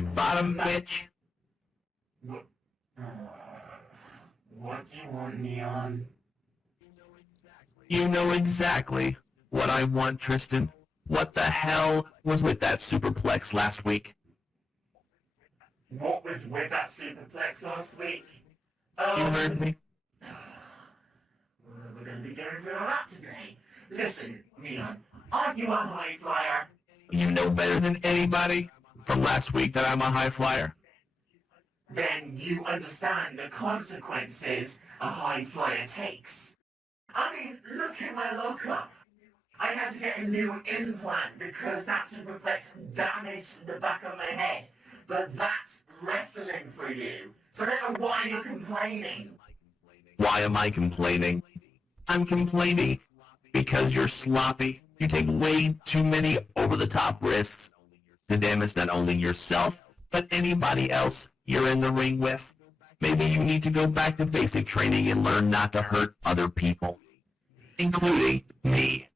my bottom bitch. What do you want, Neon? You know exactly what I want, Tristan. What the hell was with that superplex last week? What was with that superplex last week? You heard me. We're going to be going through all that today. Listen, Neon, aren't you a high flyer? You know better than anybody from last week that I'm a high flyer. Then you understand the consequences a high flyer takes. I mean, look at my lockup. I had to get a new implant because that superplex damaged the back of my head. But that's wrestling for you. So I don't know why you're complaining. Why am I complaining? I'm complaining because you're sloppy. You take way too many over-the-top risks to damage not only yourself, but anybody else you're in the ring with. Maybe you need to go back to basic training and learn not to hurt other people, including me.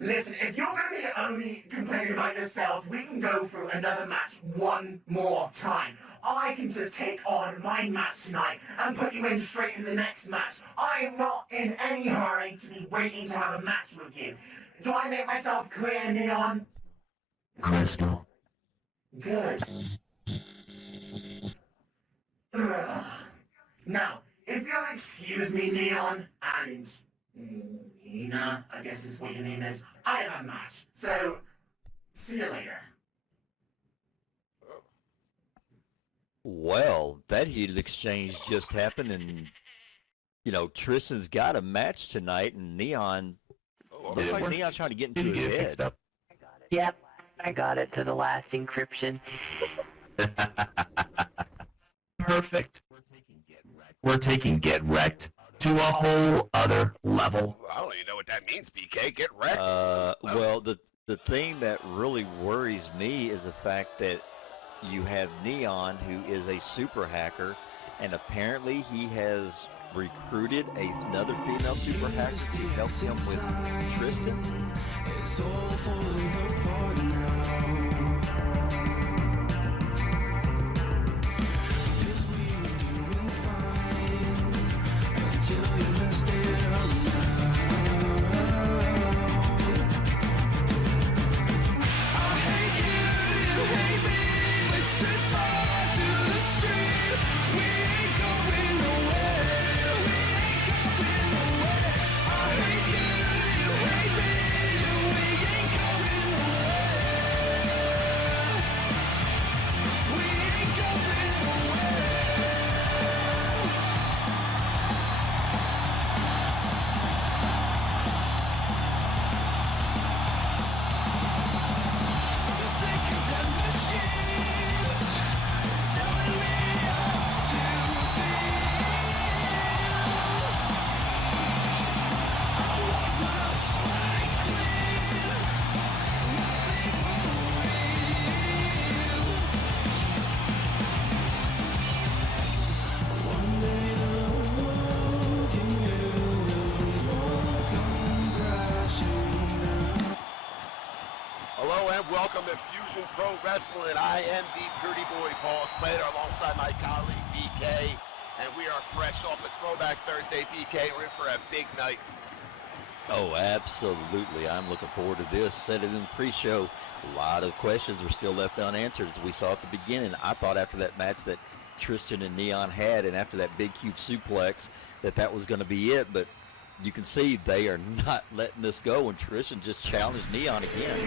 Listen, if you're going to be only complaining about yourself, we can go through another match one more time. I can just take on my match tonight and put you in straight in the next match. I am not in any hurry to be waiting to have a match with you. Do I make myself clear, Neon? Crystal. Good. Ugh. Now, if you'll excuse me, Neon, and Nina, I guess is what your name is, I have a match. So, see you later. Well, that heated exchange just happened, and, you know, Tristan's got a match tonight, and Neon, looks like Neon's trying to get into his head. Up? Yep, I got it to the last encryption. Perfect. We're taking Get Wrecked to a whole other level. I don't even know what that means, BK. Get wrecked. Well, the thing that really worries me is the fact that you have Neon, who is a super hacker, and apparently he has recruited another female super hacker to help him with Tristan. It's all falling apart now. Welcome to Fusion Pro Wrestling. I am the pretty boy Paul Slater alongside my colleague BK, and we are fresh off of Throwback Thursday. BK, we're in for a big night. Oh, absolutely. I'm looking forward to this. Said it in the pre-show. A lot of questions were still left unanswered, as we saw at the beginning. I thought after that match that Tristan and Neon had, and after that big, huge suplex, that was going to be it. But you can see they are not letting this go, and Tristan just challenged Neon again.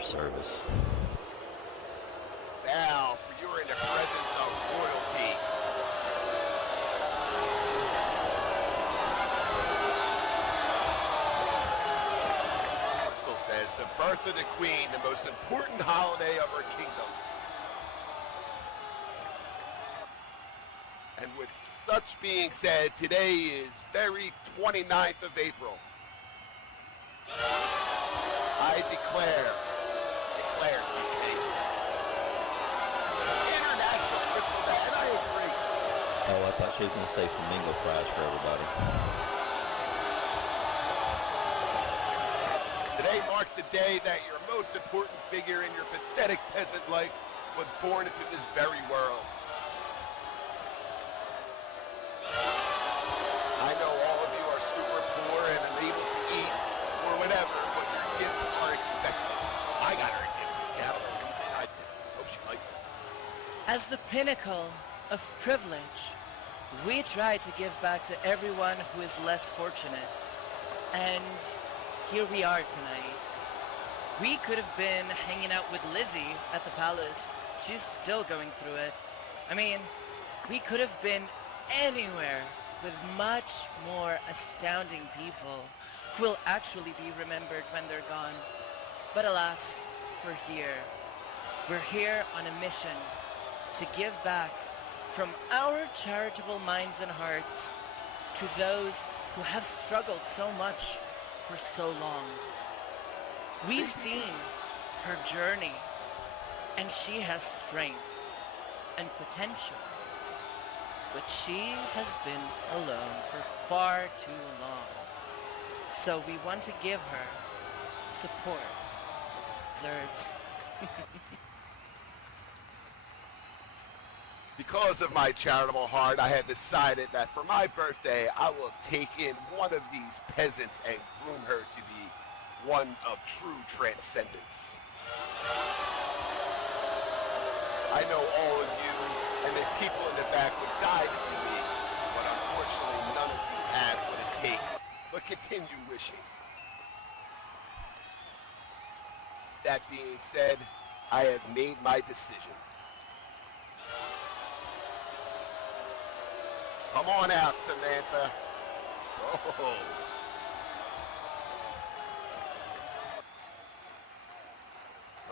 your service. Now, for you're in the presence of royalty. Crystal says, the birth of the queen, the most important holiday of her kingdom. And with such being said, today is very 29th of April. I declare BK, International Crystal Day, and I agree. Oh, I thought she was going to say flamingo fries for everybody. Today marks the day that your most important figure in your pathetic peasant life was born into this very world. I know all of you are super poor and unable to eat or whatever, but your gifts are expected. I got her a gift, Cal. I did. Hope she likes it. As the pinnacle of privilege, we try to give back to everyone who is less fortunate. And here we are tonight. We could have been hanging out with Lizzie at the palace. She's still going through it. I mean, we could have been anywhere with much more astounding people who will actually be remembered when they're gone. But alas, we're here. We're here on a mission to give back from our charitable minds and hearts to those who have struggled so much for so long. We've seen her journey, and she has strength and potential. But she has been alone for far too long. So we want to give her support. Deserves. Because of my charitable heart, I have decided that for my birthday, I will take in one of these peasants and groom her to be one of true transcendence. I know all of you and the people in the back would die to be me, but unfortunately none of you have what it takes, but continue wishing. That being said, I have made my decision. Come on out, Samantha. Oh.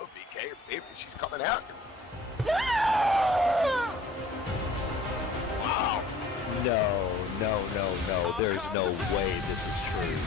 Oh, BK, her favorite. She's coming out. Wow. No. There's no way this is true.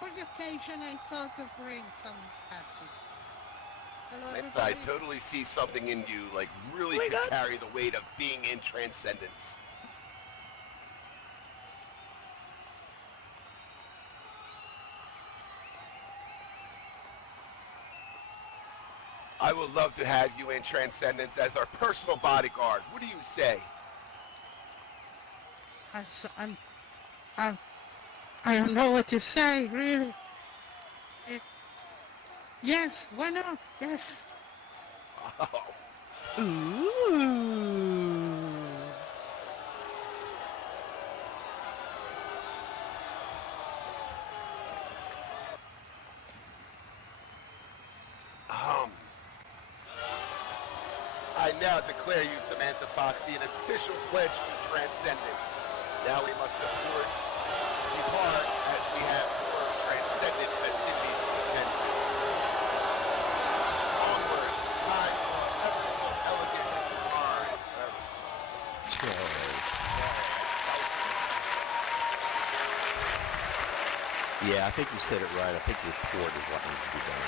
For the occasion, I thought to bring some passage. Hello, Samantha, I everybody. totally see something in you, like really Oh my could God. carry the weight of being in transcendence. I would love to have you in transcendence as our personal bodyguard. What do you say? I don't know what to say, really. Yes, why not? Yes. Oh, Ooh. I now declare you, Samantha Foxy, an official pledge to transcendence. Now we must depart as we have more transcendent festivities to attend to. Onward, it's time for ever so elegant and sublime. Yeah, I think you said it right. I think report is what needs to be done.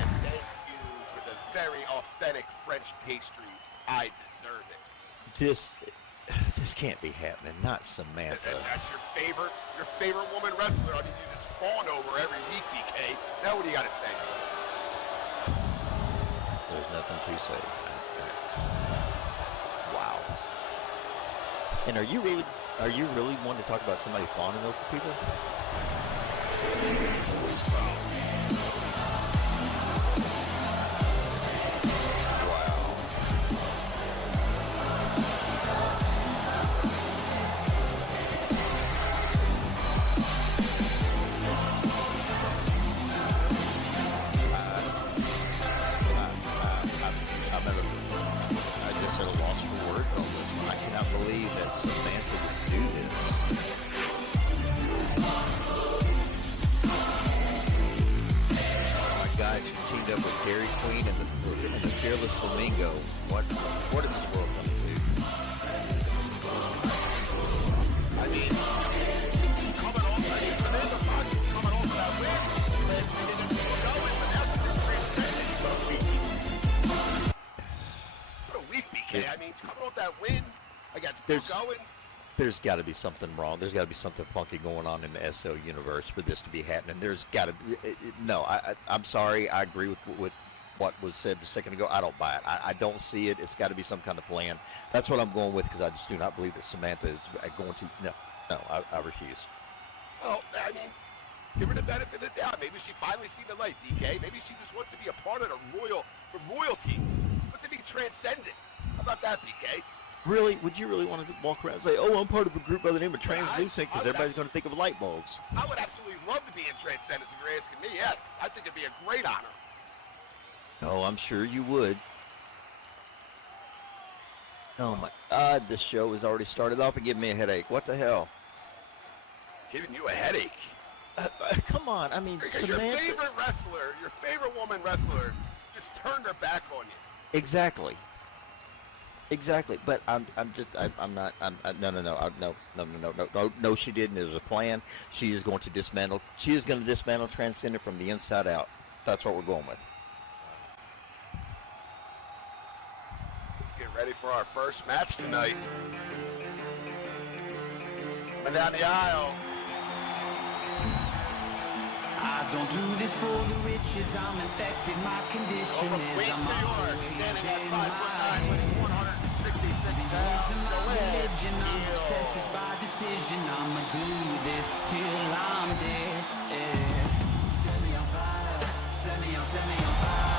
And thank you for the very authentic French pastries. I deserve it. This can't be happening. Not Samantha. And that's your favorite woman wrestler. I mean, you just fawn over every week, BK. Now what do you got to say? There's nothing to say. Wow. And are you really wanting to talk about somebody fawning over people? I just at a loss for words on this one. I cannot believe that Samantha would do this. Oh my God, she teamed up with Dairy Queen and the Fearless Flamingo. What is this world coming to? I mean, coming off that win, and it didn't go in, but now we're transcending for a week. What a week, BK. I mean, coming off that win against Bill Owens. There's got to be something wrong. There's got to be something funky going on in the SO universe for this to be happening. There's got to be. No, I'm sorry. I agree with what was said a second ago. I don't buy it. I don't see it. It's got to be some kind of plan. That's what I'm going with because I just do not believe that Samantha is going to. No, I refuse. Well, I mean, give her the benefit of the doubt. Maybe she finally seen the light, DK. Maybe she just wants to be a part of the royalty. Wants to be transcendent. How about that, BK? Really? Would you really want to walk around and say, oh, I'm part of a group by the name of Translucent because everybody's going to think of light bulbs? I would absolutely love to be in Transcendence if you're asking me, yes. I think it'd be a great honor. Oh, I'm sure you would. Oh, my God, this show has already started off and giving me a headache. What the hell? Giving you a headache. Come on, I mean, Your favorite wrestler, your favorite woman wrestler, just turned her back on you. Exactly. But no, she didn't. It was a plan. She is going to dismantle Transcendent from the inside out. That's what we're going with. Get ready for our first match tonight. And down the aisle. I don't do this for the riches, I'm infected, my condition Over is Queens, I'm New York, always standing at in 5'9", weighing 166 pounds. in my The religion, I'm Heel. obsessed by decision, I'ma do this till I'm dead, Set me on fire, set me on fire.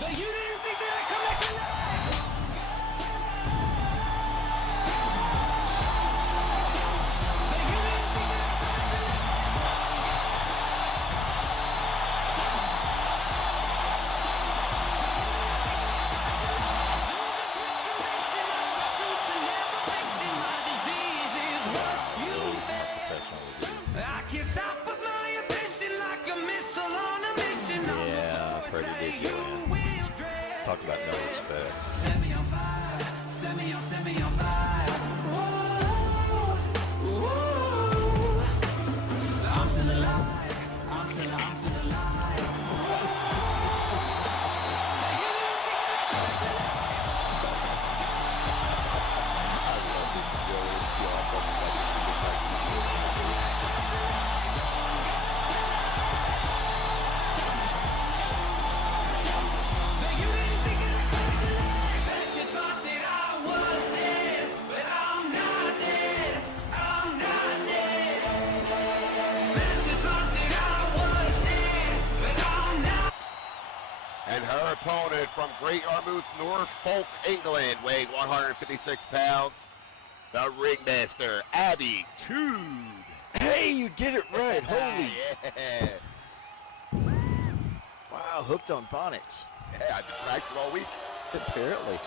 But you didn't think that I'd come back alive. But you didn't think that I'd come back alive. I can't stop but my ambition like a missile on a mission. Yeah, pretty ridiculous. Talk about no respect. Set me on fire, set me on fire. Whoa, whoa. I'm still alive, I'm still alive. But you didn't think that I'd come back alive. Plymouth, Norfolk, England, weighing 156 pounds, the ringmaster, Abby Tood. Hey, you did it right. Holy. Yeah. Wow, hooked on phonics. Yeah, I've been practicing all week. Apparently.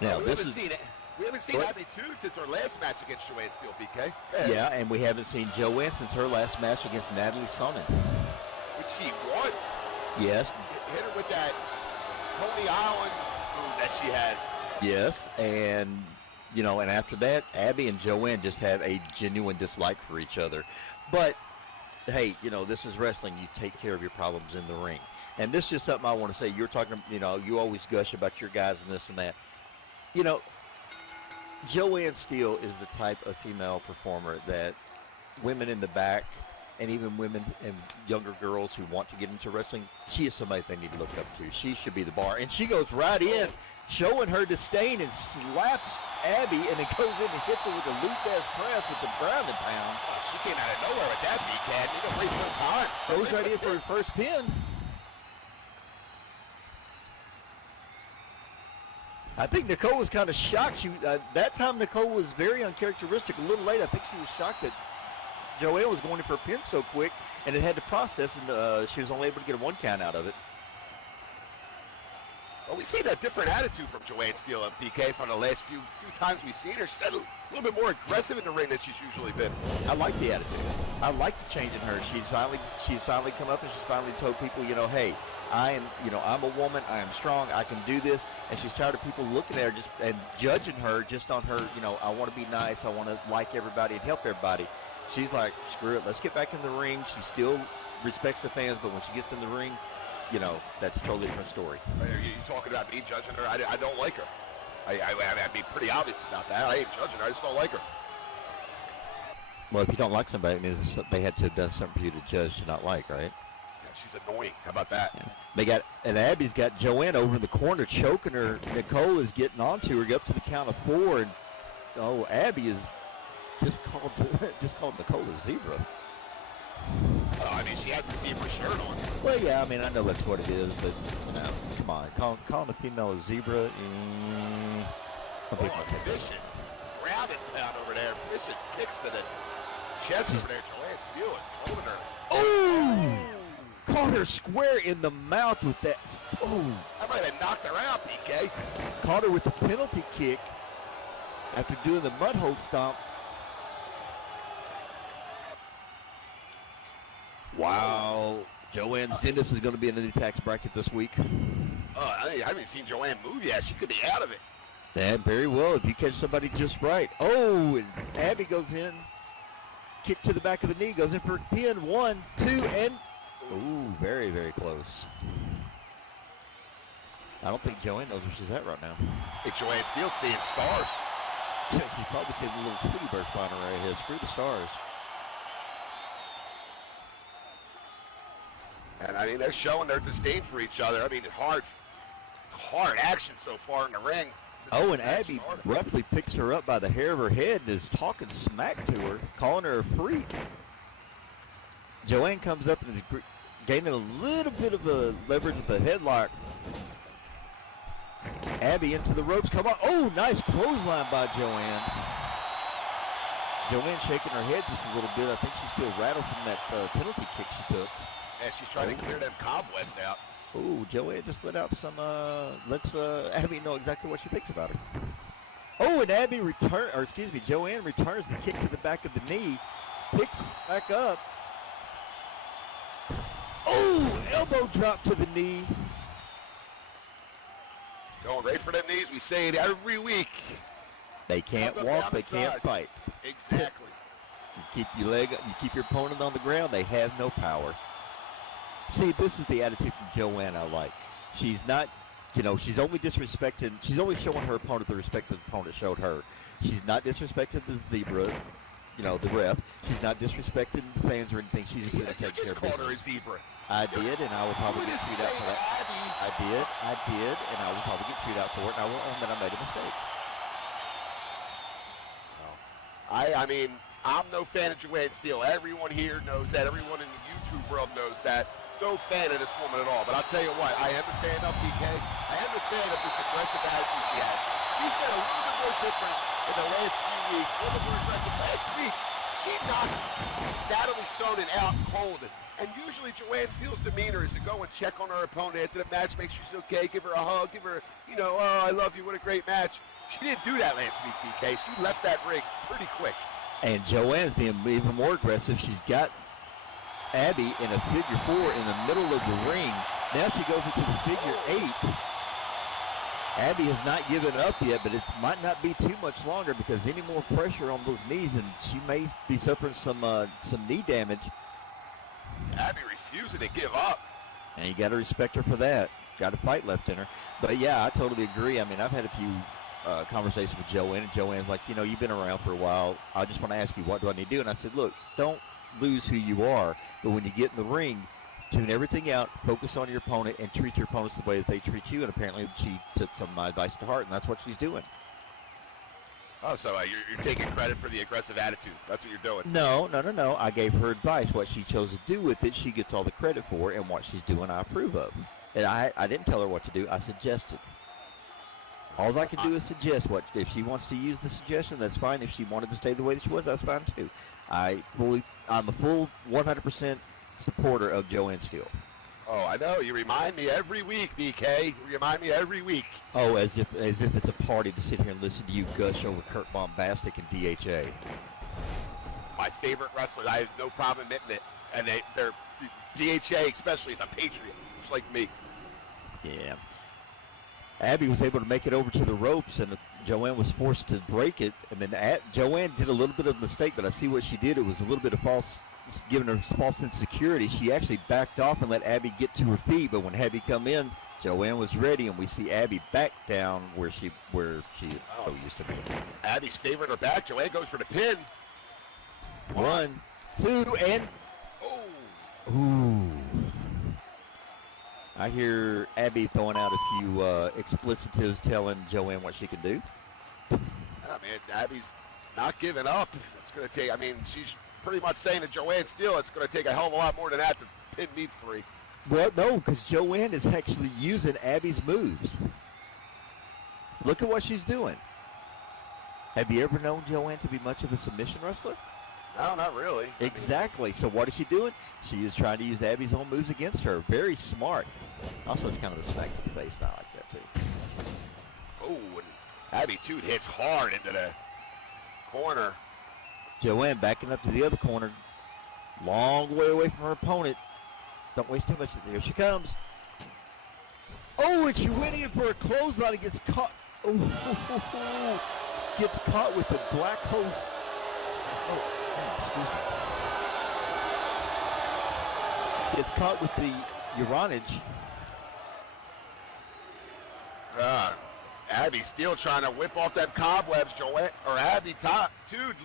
Now, we this haven't is seen it. We haven't seen What? Abby Tood since her last match against Joanne Steele, BK. yeah, and we haven't seen Joanne since her last match against Natalie Sonnen. Which she won. Yes, Hit her with that Coney Island move that she has. yes, and you know, and after that, Abby and Joanne just have a genuine dislike for each other. But hey, you know, this is wrestling. You take care of your problems in the ring. And this is just something I want to say. You're talking, you know, you always gush about your guys and this and that. You know, Joanne Steele is the type of female performer that women in the back and even women and younger girls who want to get into wrestling, she is somebody they need to look up to. She should be the bar. And she goes right in, showing her disdain, and slaps Abby, and then goes in and hits her with a loose-ass press with the ground and pound. Oh, she came out of nowhere with that BK. You don't waste no time. Goes right in for her first pin. I think Nicole was kind of shocked. That time Nicole was very uncharacteristic. A little late, I think she was shocked that Joanne was going in for a pin so quick, and it had to process, and she was only able to get a 1 count out of it. Well, we've seen a different attitude from Joanne Steele and BK from the last few times we've seen her. She's a little bit more aggressive in the ring than she's usually been. I like the attitude. I like the change in her. She's finally come up and she's finally told people, you know, hey, I'm a woman. I am strong. I can do this. And she's tired of people looking at her just and judging her just on her, you know, I want to be nice. I want to like everybody and help everybody. She's like, screw it. Let's get back in the ring. She still respects the fans, but when she gets in the ring, you know, that's a totally different story. Are you talking about me judging her? I don't like her. I'd be pretty obvious about that. I ain't judging her. I just don't like her. Well, if you don't like somebody, it means they had to have done something for you to judge to not like, right? Yeah, she's annoying. How about that? Yeah. And Abby's got Joanne over in the corner choking her. Nicole is getting onto her, up to the count of 4, and Abby is just called Nicole a zebra. I mean, she has the zebra shirt on. Well, yeah, I mean, I know that's what it is, but you know, come on, calling a female a zebra. Some people Oh, think vicious. Ground and pound over there. Vicious kicks to the chest over there. Joanne Steele is holding her. Oh! Caught her square in the mouth with that. Oh! I might have knocked her out, BK. Caught her with the penalty kick after doing the mud hole stomp. Wow. Joanne's dentist is going to be in the new tax bracket this week. Oh, I haven't seen Joanne move yet. She could be out of it. Yeah, very well if you catch somebody just right. Oh, and Abby goes in. Kick to the back of the knee. Goes in for a pin. 1, 2, and... Ooh, very, very close. I don't think Joanne knows where she's at right now. I think Joanne Steele's seeing stars. She's probably seeing a little Tweety Bird flying around her head. Screw the stars. And I mean, they're showing their disdain for each other. I mean, hard action so far in the ring. Oh, and Abby roughly picks her up by the hair of her head and is talking smack to her, calling her a freak. Joanne comes up and is gaining a little bit of a leverage with the headlock. Abby into the ropes. Come on. Oh, nice clothesline by Joanne. Joanne shaking her head just a little bit. I think she's still rattled from that penalty kick she took. And she's trying to clear them cobwebs out. Oh, Joanne just let out some, lets Abby know exactly what she thinks about her. Oh, and Joanne returns the kick to the back of the knee, picks back up. Oh, elbow drop to the knee. Going right for them knees. We say it every week. They can't Up, walk, down they the can't sides. fight. Exactly. You keep your opponent on the ground, they have no power. See, this is the attitude from Joanne I like. She's not, she's only showing her opponent the respect the opponent showed her. She's not disrespecting the zebra, the ref. She's not disrespecting the fans or anything. She's just going to You take care just of called her a business. zebra. I did, and I will probably get chewed out for that. I did, and I will probably get chewed out for it, and I will own that I made a mistake. I mean, I'm no fan of Joanne Steele. Everyone here knows that. Everyone in the YouTube world knows that. No fan of this woman at all. But I'll tell you what, I am a fan of PK. I am a fan of this aggressive attitude she has. She's been a little bit more different in the last few weeks. A little bit more aggressive. Last week, she knocked Natalie Sonnen out cold. And usually Joanne Steele's demeanor is to go and check on her opponent after the match, make sure she's okay, give her a hug, give her, oh, I love you, what a great match. She didn't do that last week, PK. She left that ring pretty quick. And Joanne's being even more aggressive. She's got Abby in a figure 4 in the middle of the ring. Now she goes into the figure 8. Abby has not given up yet, but it might not be too much longer because any more pressure on those knees, and she may be suffering some knee damage. Abby refusing to give up. And you got to respect her for that. Got a fight left in her. But yeah, I totally agree. I mean, I've had a few conversations with Joanne, and Joanne's like, you've been around for a while. I just want to ask you, what do I need to do? And I said, look, don't lose who you are, but when you get in the ring, tune everything out, focus on your opponent, and treat your opponents the way that they treat you. And apparently she took some of my advice to heart, and that's what she's doing. Oh, so you're taking credit for the aggressive attitude. That's what you're doing. No. I gave her advice. What she chose to do with it, she gets all the credit for, and what she's doing, I approve of. And I didn't tell her what to do. I suggested. All I can do is suggest what. If she wants to use the suggestion, that's fine. If she wanted to stay the way that she was, that's fine too. I'm a full 100% supporter of Joanne Steele. Oh, I know. You remind me every week, BK. You remind me every week. Oh, as if it's a party to sit here and listen to you gush over Kurt Bombastic and DHA. My favorite wrestler. I have no problem admitting it. And they're DHA especially is a patriot, just like me. Yeah. Abby was able to make it over to the ropes, and Joanne was forced to break it. And then Joanne did a little bit of a mistake, but I see what she did. It was a little bit of giving her false insecurity. She actually backed off and let Abby get to her feet, but when Abby come in, Joanne was ready, and we see Abby back down where she used to be. Abby's favoring her back. Joanne goes for the pin. 1, 2, and Oh. ooh. I hear Abby throwing out a few explicitives telling Joanne what she can do. Yeah, man, Abby's not giving up. It's going to take, she's pretty much saying to Joanne Steele, it's going to take a hell of a lot more than that to pin me free. Well, no, because Joanne is actually using Abby's moves. Look at what she's doing. Have you ever known Joanne to be much of a submission wrestler? No, not really. Exactly. So what is she doing? She is trying to use Abby's own moves against her. Very smart. Also, it's kind of a smack to the face. I like that, too. Oh, and Abby, too, hits hard into the corner. Joanne backing up to the other corner. Long way away from her opponent. Don't waste too much. Here she comes. Oh, and she went in for a clothesline. Gets caught. Oh, gets caught with the black hose. Oh, excuse me. Gets caught with the urinage. Abby Steele trying to whip off them cobwebs. Abby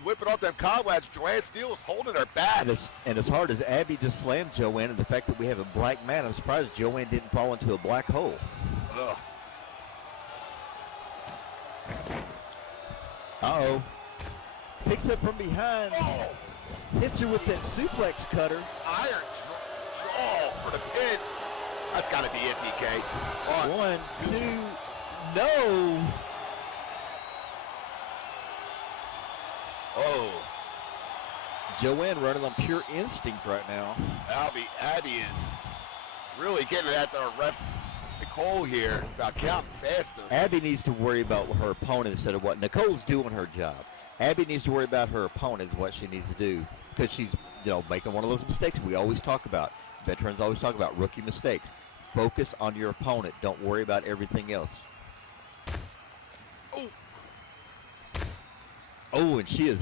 whipping off them cobwebs. Joanne Steele is holding her back. And as hard as Abby just slammed Joanne, and the fact that we have a black man, I'm surprised Joanne didn't fall into a black hole. Ugh. Uh-oh. Picks up from behind. Oh, Hits her with that suplex cutter. iron draw for the pin. That's got to be it, BK. One, two, no. Oh, Joanne running on pure instinct right now. Abby is really getting at the ref Nicole here about counting faster. Abby needs to worry about her opponent instead of what Nicole's doing her job. Abby needs to worry about her opponent is what she needs to do because she's making one of those mistakes we always talk about. Veterans always talk about rookie mistakes. Focus on your opponent. Don't worry about everything else. Oh, and she is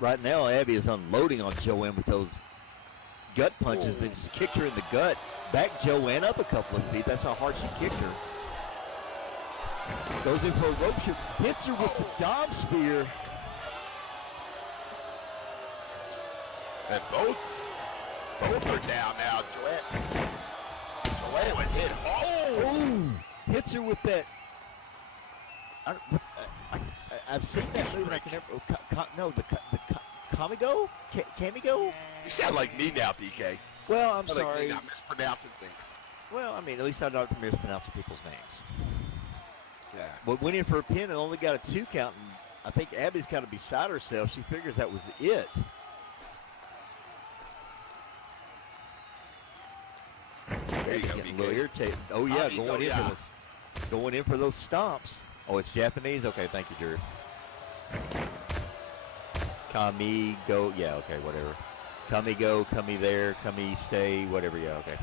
right now. Abby is unloading on Joanne with those gut punches. They just kicked her in the gut. Back Joanne up a couple of feet. That's how hard she kicked her. Goes in for a rope shoot. Hits her with the Dom spear. And both are down now. Joanne was hit. Oh! Hits her with that. I've seen that move. I can never. The Kamigo? Kamigo? You sound like me now, BK. Well, I'm Like sorry. me, I'm mispronouncing things. Well, I mean, at least I'm not mispronouncing people's names. Yeah. But went in for a pin and only got a 2 count. And I think Abby's kind of beside herself. She figures that was it. There you go, Getting a little BK. irritated. Oh yeah, Tommy, going in for those stomps. Oh, it's Japanese. Okay, thank you, Drew. Kami go. Yeah, okay, whatever. Kami go. Kami there. Kami stay. Whatever. Yeah, okay.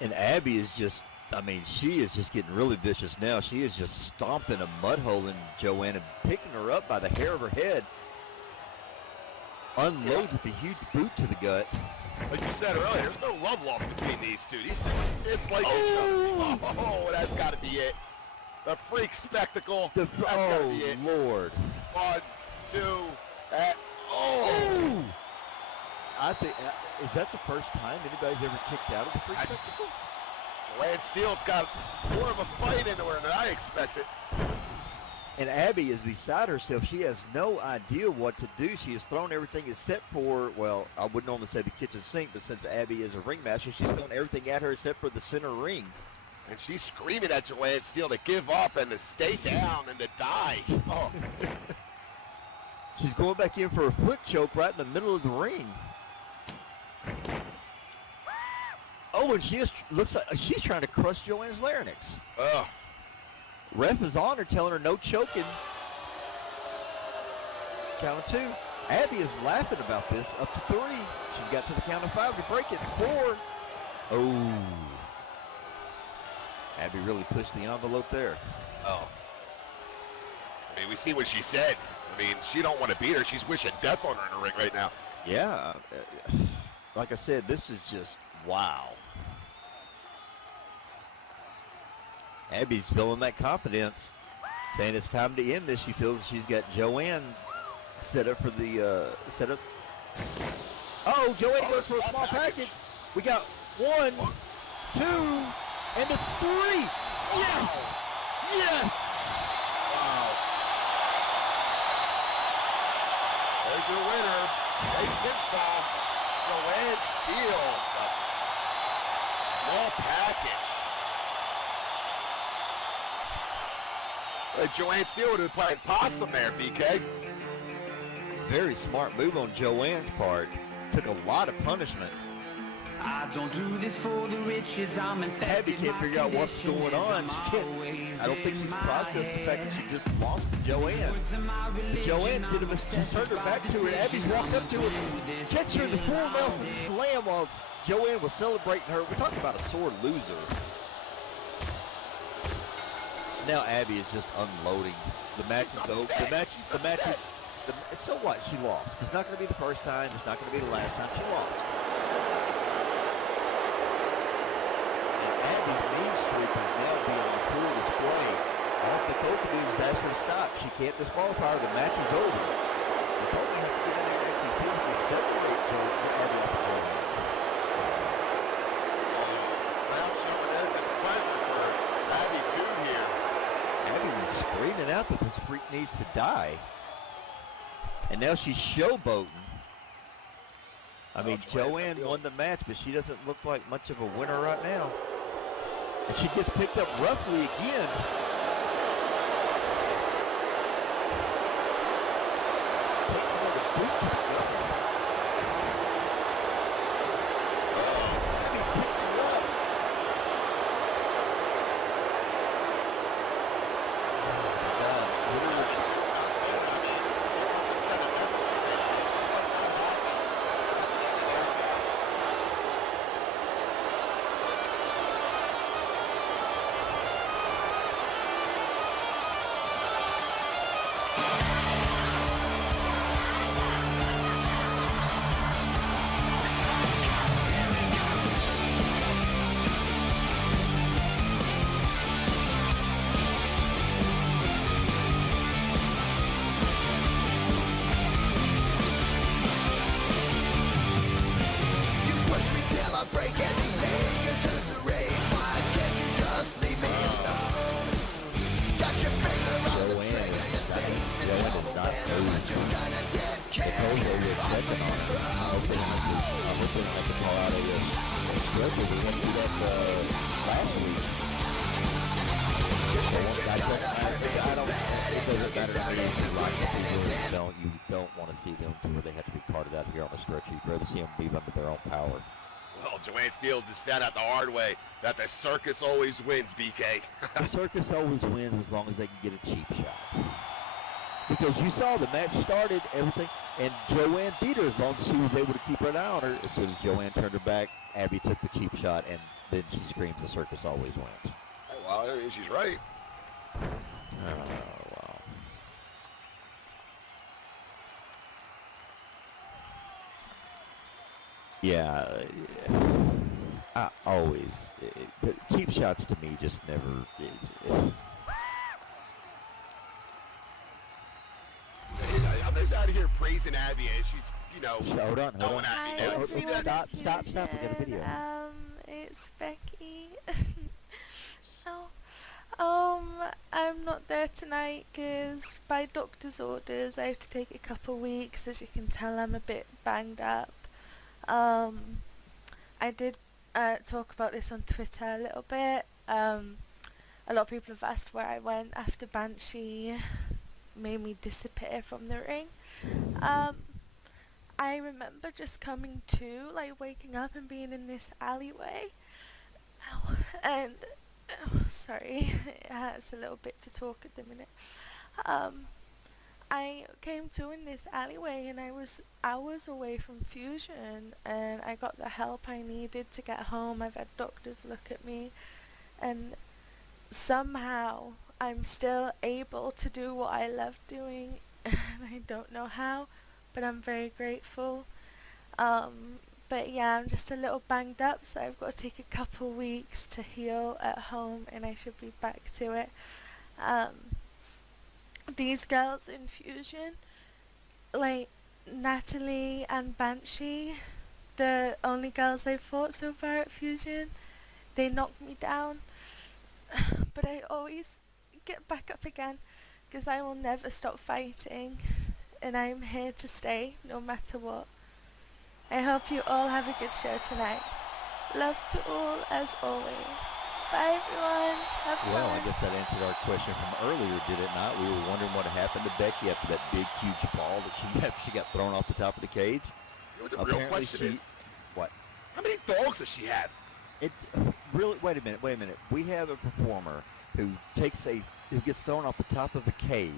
And Abby is just. I mean, she is just getting really vicious now. She is just stomping a mud hole in Joanne and picking her up by the hair of her head. Unloads with a huge boot to the gut. Like you said earlier, there's no love lost between these two. These two dislike each other. Oh, that's got to be it. The freak spectacle. That's got to be it. Lord. 1, 2, and oh! I think, is that the first time anybody's ever kicked out of the freak spectacle? Joanne Steele's got more of a fight into her than I expected. And Abby is beside herself. She has no idea what to do. She has thrown everything except for, well, I wouldn't normally say the kitchen sink, but since Abby is a ringmaster, she's thrown everything at her except for the center ring. And she's screaming at Joanne Steele to give up and to stay down and to die. Oh. She's going back in for a foot choke right in the middle of the ring. Oh, and she looks like she's trying to crush Joanne's larynx. Ugh. Ref is on her, telling her no choking. Count of 2. Abby is laughing about this. Up to 3. She's got to the count of 5 to break it. 4. Oh. Abby really pushed the envelope there. Oh. I mean, we see what she said. I mean, she don't want to beat her. She's wishing death on her in the ring right now. Yeah. Like I said, this is just wow. Abby's feeling that confidence, saying it's time to end this. She feels she's got Joanne set up for the setup. Oh, Joanne goes for a small package. We got 1, 2, and a 3. Yes! Yes! Wow. There's your winner. Great pinfall. Joanne Steele. Small package. Joanne Steele would have been playing possum there, BK. Very smart move on Joanne's part. Took a lot of punishment. I don't do this for the riches. I'm Abby infected. can't figure out what's going on. She can't, I don't think she's processed the fact that she just lost to Joanne. Joanne did a she turned her back to her, and Abby walked up to her, catch her in the full Nelson slam while Joanne was celebrating her. We're talking about a sore loser. Now Abby is just unloading. The match is over. The match is, so what? She lost. It's not going to be the first time. It's not going to be the last time. She lost. Abby's mean streak is now being on full display. All Nicole can do is ask her to stop. She can't disqualify her. The match is over. Nicole has to get in there and actually physically separate Abby off the floor. Crowd showing their displeasure for Abby too out that this freak needs to die. And now she's showboating. I mean, Joanne won the match, but she doesn't look like much of a winner right now. And she gets picked up roughly again. Takes another boot to the gut. And he picks her up. You don't want to see them to where they have to be carted out here on a stretcher. You'd rather see them be under their own power. Well, Joanne Steele just found out the hard way that the circus always wins, BK. The circus always wins as long as they can get a cheap shot. Because you saw the match started, everything, and Joanne beat her as long as she was able to keep her eye on her. As soon as Joanne turned her back, Abby took the cheap shot, and then she screams, the circus always wins. Well, I mean, she's right. Oh, wow. Yeah, I always, the cheap shots to me just never, I'm just out of here praising Abby, and she's, you know, hold on. going at me. Hi, You see that? Stop, we got a video. It's Becky. I'm not there tonight because by doctor's orders I have to take a couple weeks. As you can tell, I'm a bit banged up. I did talk about this on Twitter a little bit. A lot of people have asked where I went after Banshee made me disappear from the ring. I remember just coming to, like waking up and being in this alleyway. Ow. And sorry, it hurts a little bit to talk at the minute. I came to in this alleyway and I was hours away from Fusion, and I got the help I needed to get home. I've had doctors look at me, and somehow I'm still able to do what I love doing, and I don't know how, but I'm very grateful. But yeah, I'm just a little banged up, so I've got to take a couple weeks to heal at home, and I should be back to it. These girls in Fusion, like Natalie and Banshee, the only girls I've fought so far at Fusion, they knocked me down, but I always get back up again, because I will never stop fighting, and I'm here to stay no matter what. I hope you all have a good show tonight. Love to all as always. Bye everyone. Have fun. Well, I guess that answered our question from earlier, did it not? We were wondering what happened to Becky after that big, huge fall that she got thrown off the top of the cage. You know what the real question is? What? How many dogs does she have? It really. Wait a minute. We have a performer who gets thrown off the top of a cage,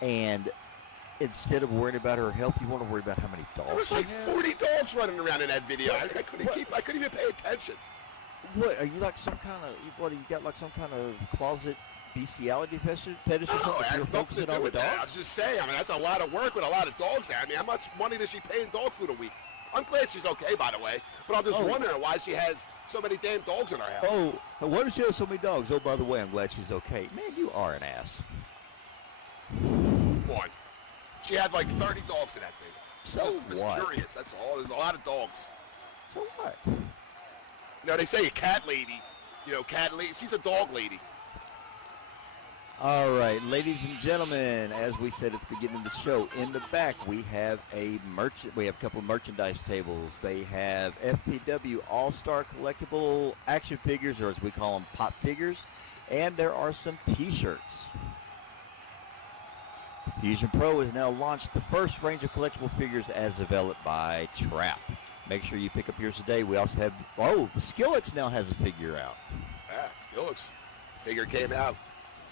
and instead of worrying about her health, you want to worry about how many dogs. There was like 40 dogs running around in that video. I couldn't even pay attention. What are you like? Some kind of what? You got like some kind of closet bestiality fetish or No, something? it has You're nothing to focusing do on the with that. dogs? I was just saying. I mean, that's a lot of work with a lot of dogs. I mean, how much money does she pay in dog food a week? I'm glad she's okay, by the way. But I'm just wondering why she has so many damn dogs in her house. Oh, why does she have so many dogs? Oh, by the way, I'm glad she's okay. Man, you are an ass. Come on. She had like 30 dogs in that thing. So Just what? curious, that's all. There's a lot of dogs. So what? You know, they say a cat lady. You know, cat lady. She's a dog lady. All right, ladies and gentlemen, as we said at the beginning of the show, in the back we have a couple of merchandise tables. They have FPW All-Star collectible action figures, or as we call them, pop figures, and there are some T-shirts. Fusion Pro has now launched the first range of collectible figures as developed by Trap. Make sure you pick up yours today. We also have, Skillix now has a figure out. Yeah, Skillix figure came out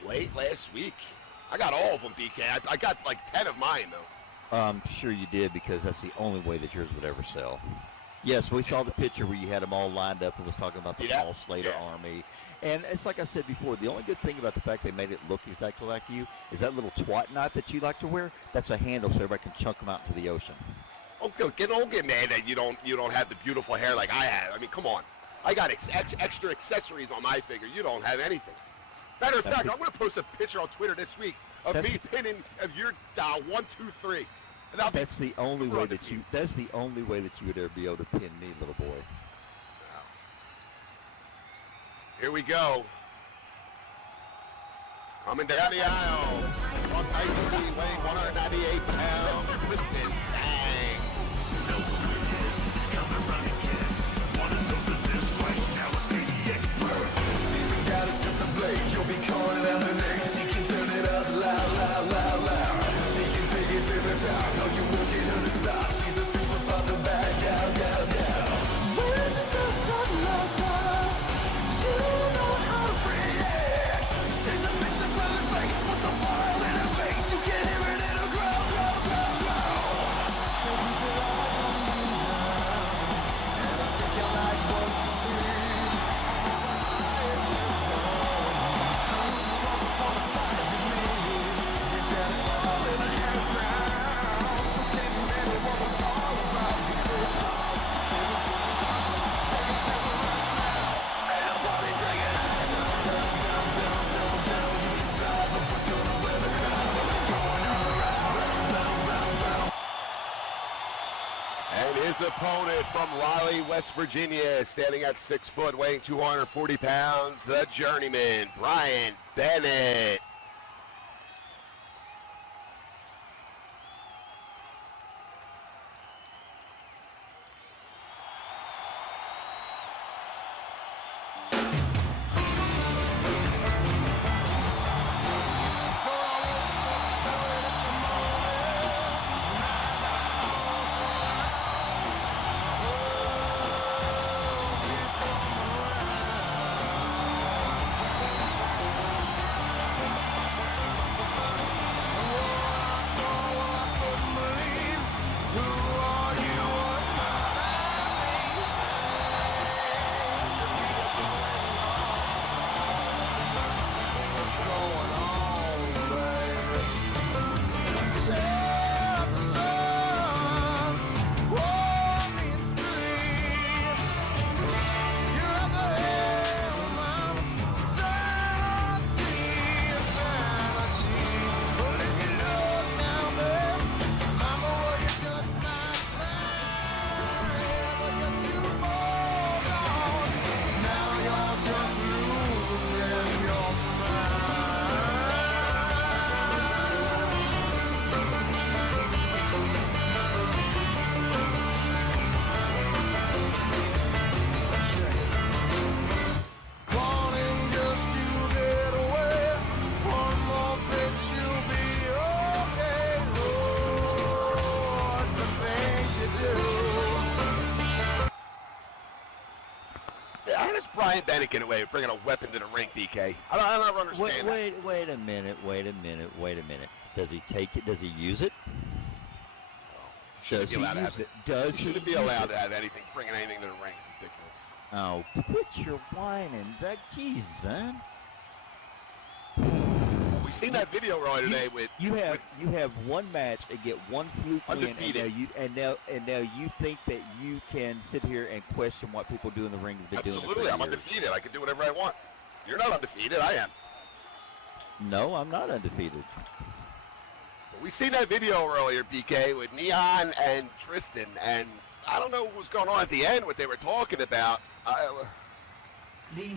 late last week. I got all of them, BK. I got like 10 of mine, though. I'm sure you did, because that's the only way that yours would ever sell. Yes, we saw the picture where you had them all lined up and was talking about the Paul Slater army. And it's like I said before, the only good thing about the fact they made it look exactly like you is that little twat knot that you like to wear. That's a handle so everybody can chunk them out into the ocean. Okay, don't get mad that you don't have the beautiful hair like I have. I mean, come on. I got extra accessories on my figure. You don't have anything. Matter of fact, I'm going to post a picture on Twitter this week of me pinning of your dial 1, 2, 3. And that's the only way that you. That's the only way that you would ever be able to pin me, little boy. Here we go. Coming down the aisle. From 93, weighing 198 pounds, Kristen Bang. She's gotta strip the blade, you'll be calling out her name. She can turn it up loud, loud, loud, loud. She can take it to the top, no you won't get her to stop. She's a super father back out, down, down. When she starts talking like that, you know how to react. She's a picture from her face with the wild in her face. You can hear it in her growl, growl, growl, growl. So keep your eyes on me now, and I think your life wants to see. And his opponent from Raleigh, West Virginia, standing at 6 foot, weighing 240 pounds, the journeyman, Brian Bennett. Brian Bennett get away with bringing a weapon to the ring, BK? I don't understand that. Wait a minute. Does he take it? Does he use it? Shouldn't be allowed to have anything, bringing anything to the ring. Ridiculous. Oh, quit your whining, Doug. Jeez, man. We seen that video earlier today with you have one match and get one fluke undefeated. win, and now you think that you can sit here and question what people do in the ring. Absolutely, I'm undefeated. I can do whatever I want. You're not undefeated. I am. No, I'm not undefeated. We seen that video earlier, BK, with Neon and Tristan, and I don't know what was going on at the end, what they were talking about.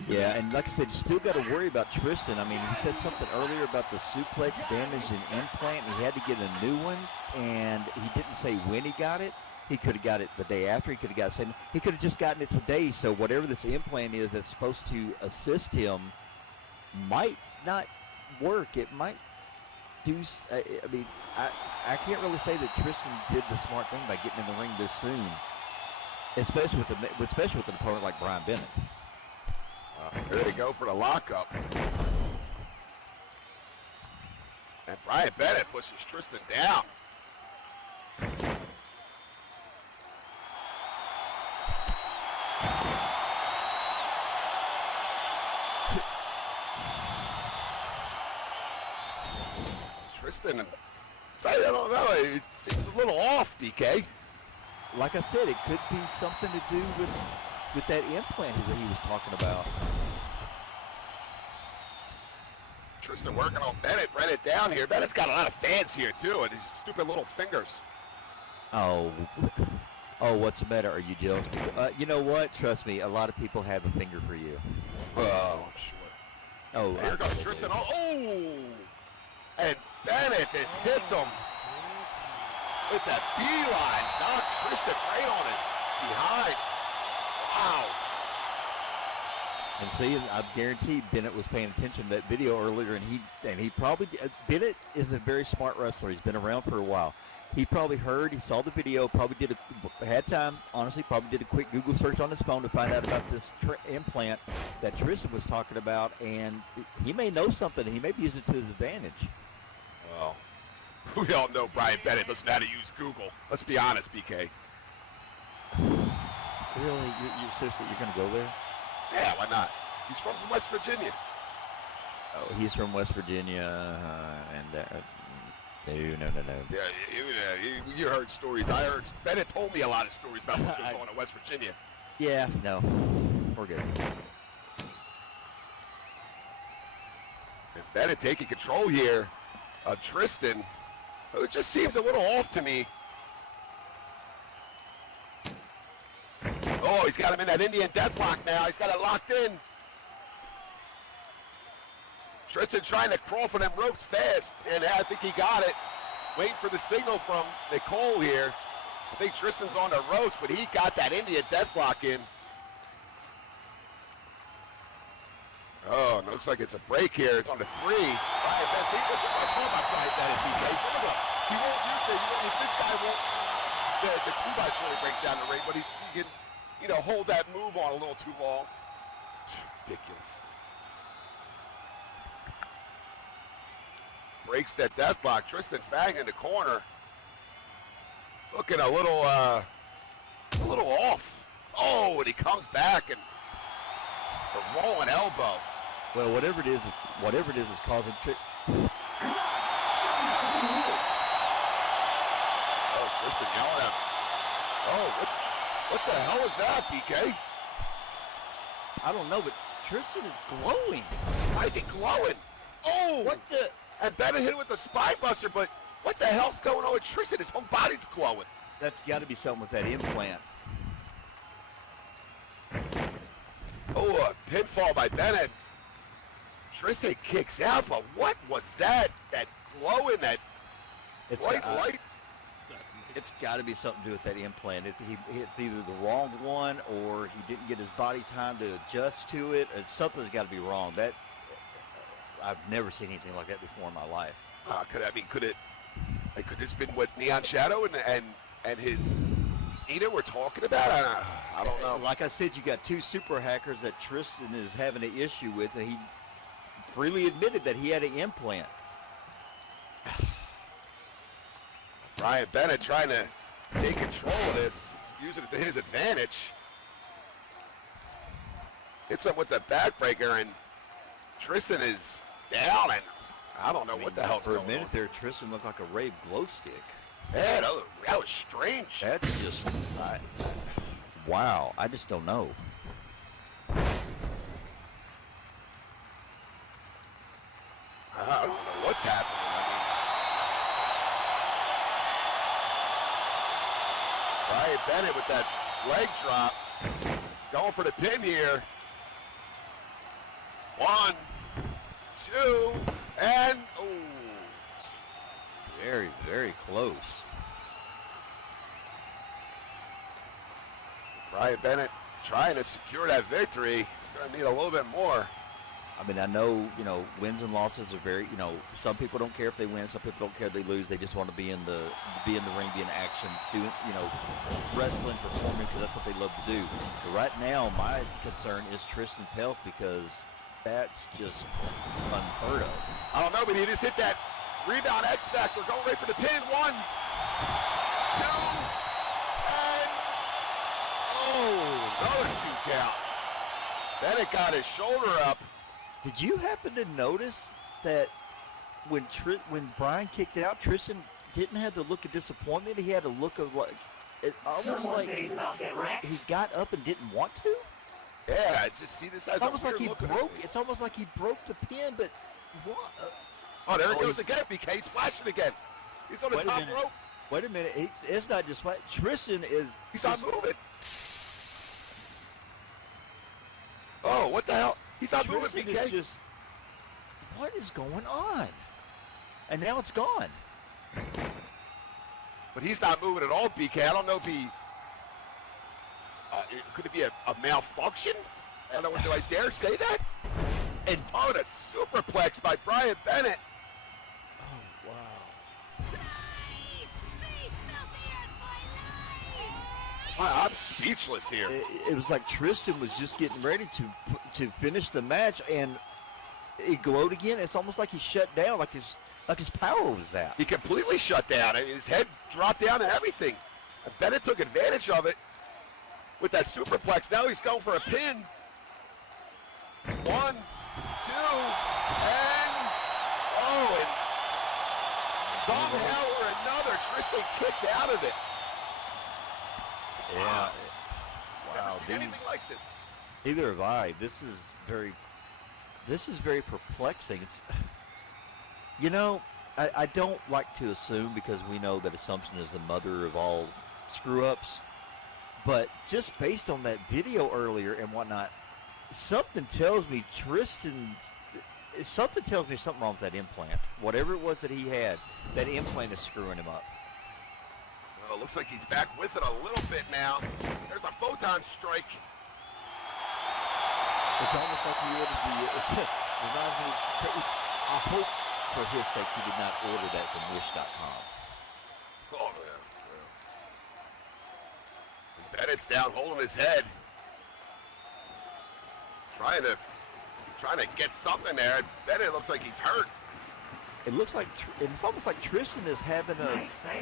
Yeah, and like I said, you still got to worry about Tristan. I mean, he said something earlier about the suplex damage and implant, and he had to get a new one, and he didn't say when he got it. He could have got it the day after. He could have got it. He could have just gotten it today. So whatever this implant is that's supposed to assist him might not work. It might do. I mean, I can't really say that Tristan did the smart thing by getting in the ring this soon, especially with an opponent like Brian Bennett. Here they go for the lockup. And Brian Bennett pushes Tristan down. Tristan, I don't know, it seems a little off, BK. Like I said, it could be something to do with that implant that he was talking about. Tristan working on Bennett, Bennett down here. Bennett's got a lot of fans here too, and his stupid little fingers. Oh, what's the matter? Are you jealous? You know what? Trust me, a lot of people have a finger for you. Oh, I'm sure. Oh, Here goes Tristan. Oh! And Bennett just hits him with that beeline. Knocked Tristan right on his behind. Wow. And see, I guarantee Bennett was paying attention to that video earlier, and he probably Bennett is a very smart wrestler. He's been around for a while. He probably heard, he saw the video, probably had time, honestly, probably did a quick Google search on his phone to find out about this implant that Tristan was talking about, and he may know something, and he may be using it to his advantage. Well, we all know Brian Bennett doesn't know how to use Google. Let's be honest, BK. Really? You're seriously, you're going to go there? Yeah, why not? He's from West Virginia. Oh, he's from West Virginia, and no. Yeah, you heard stories. I heard, Bennett told me a lot of stories about what goes on in West Virginia. Yeah, no, we're good. And Bennett taking control here of Tristan. It just seems a little off to me. Oh, he's got him in that Indian deathlock now. He's got it locked in. Tristan trying to crawl for them ropes fast, and I think he got it. Waiting for the signal from Nicole here. I think Tristan's on the ropes, but he got that Indian deathlock in. Oh, it looks like it's a break here. It's on the 3. Brian Bennett, see, this is what I call about Brian Bennett, BK. He won't use it. This guy won't. The 2x4 breaks down the ring, but he can, hold that move on a little too long. Ridiculous. Breaks that deathlock. Tristan Fang in the corner. Looking a little off. Oh, and he comes back and a rolling elbow. Well, whatever it is causing. Oh, Tristan yelling at him. Oh, what the hell is that, BK? I don't know, but Tristan is glowing. Why is he glowing? Oh, What the? And Bennett hit with the spine buster, but what the hell's going on with Tristan? His whole body's glowing. That's got to be something with that implant. Oh, a pinfall by Bennett. Tristan kicks out, but what was that? That glowing, that bright light? It's got to be something to do with that implant. It's either the wrong one, or he didn't get his body time to adjust to it. And something's got to be wrong. I've never seen anything like that before in my life. Could this been what Neon Shadow and his Nina were talking about? I don't know. Like I said, you got two super hackers that Tristan is having an issue with, and he freely admitted that he had an implant. Brian Bennett trying to take control of this, using it to his advantage. Hits him with the backbreaker, and Tristan is down, and I don't know what the hell's going on. For a minute there, Tristan looked like a raved glow stick. Yeah, that was strange. That's just, wow, I just don't know. I don't know what's happening. Brian Bennett with that leg drop, going for the pin here. 1, 2, and oh. Very, very close. Brian Bennett trying to secure that victory. He's going to need a little bit more. I mean, I know, wins and losses are very, some people don't care if they win, some people don't care if they lose. They just want to be in the ring, be in action, doing, wrestling, performing, because that's what they love to do. But right now, my concern is Tristan's health, because that's just unheard of. I don't know, but he just hit that rebound X Factor. Going right for the pin. 1, 2, and another 2 count. Bennett got his shoulder up. Did you happen to notice that when Brian kicked out, Tristan didn't have the look of disappointment? He had a look of like, it's almost Someone like said he's about to get wrecked. he got up and didn't want to. Yeah, just see this as It's a almost like weird he look on his broke. face. It's almost like he broke the pin, but what? Oh, there it goes again. BK, he's flashing again. He's on the Wait a top minute. rope. Wait a minute. It's not just what Tristan is. He's not moving. Oh, what the hell? He's not moving, Tristan BK. is just. What is going on? And now it's gone. But he's not moving at all, BK. I don't know if he... could it be a malfunction? I don't know. Do I dare say that? And the superplex by Brian Bennett. Oh wow. I'm speechless here. It was like Tristan was just getting ready to finish the match, and he glowed again. It's almost like he shut down, like his power was out. He completely shut down. His head dropped down and everything. And Bennett took advantage of it with that superplex. Now he's going for a pin. 1, 2, and somehow or another, Tristan kicked out of it. Yeah. Wow. Wow. Never seen anything like this. Neither have I. This is very perplexing. It's, I don't like to assume, because we know that assumption is the mother of all screw-ups. But just based on that video earlier and whatnot, something tells me something wrong with that implant. Whatever it was that he had, that implant is screwing him up. Well, it looks like he's back with it a little bit now. There's a photon strike. It's almost like he ordered I hope for his sake he did not order that from Wish.com. Oh, man. And Bennett's down holding his head. Trying to get something there. Bennett looks like he's hurt. It looks like it's almost like Tristan is having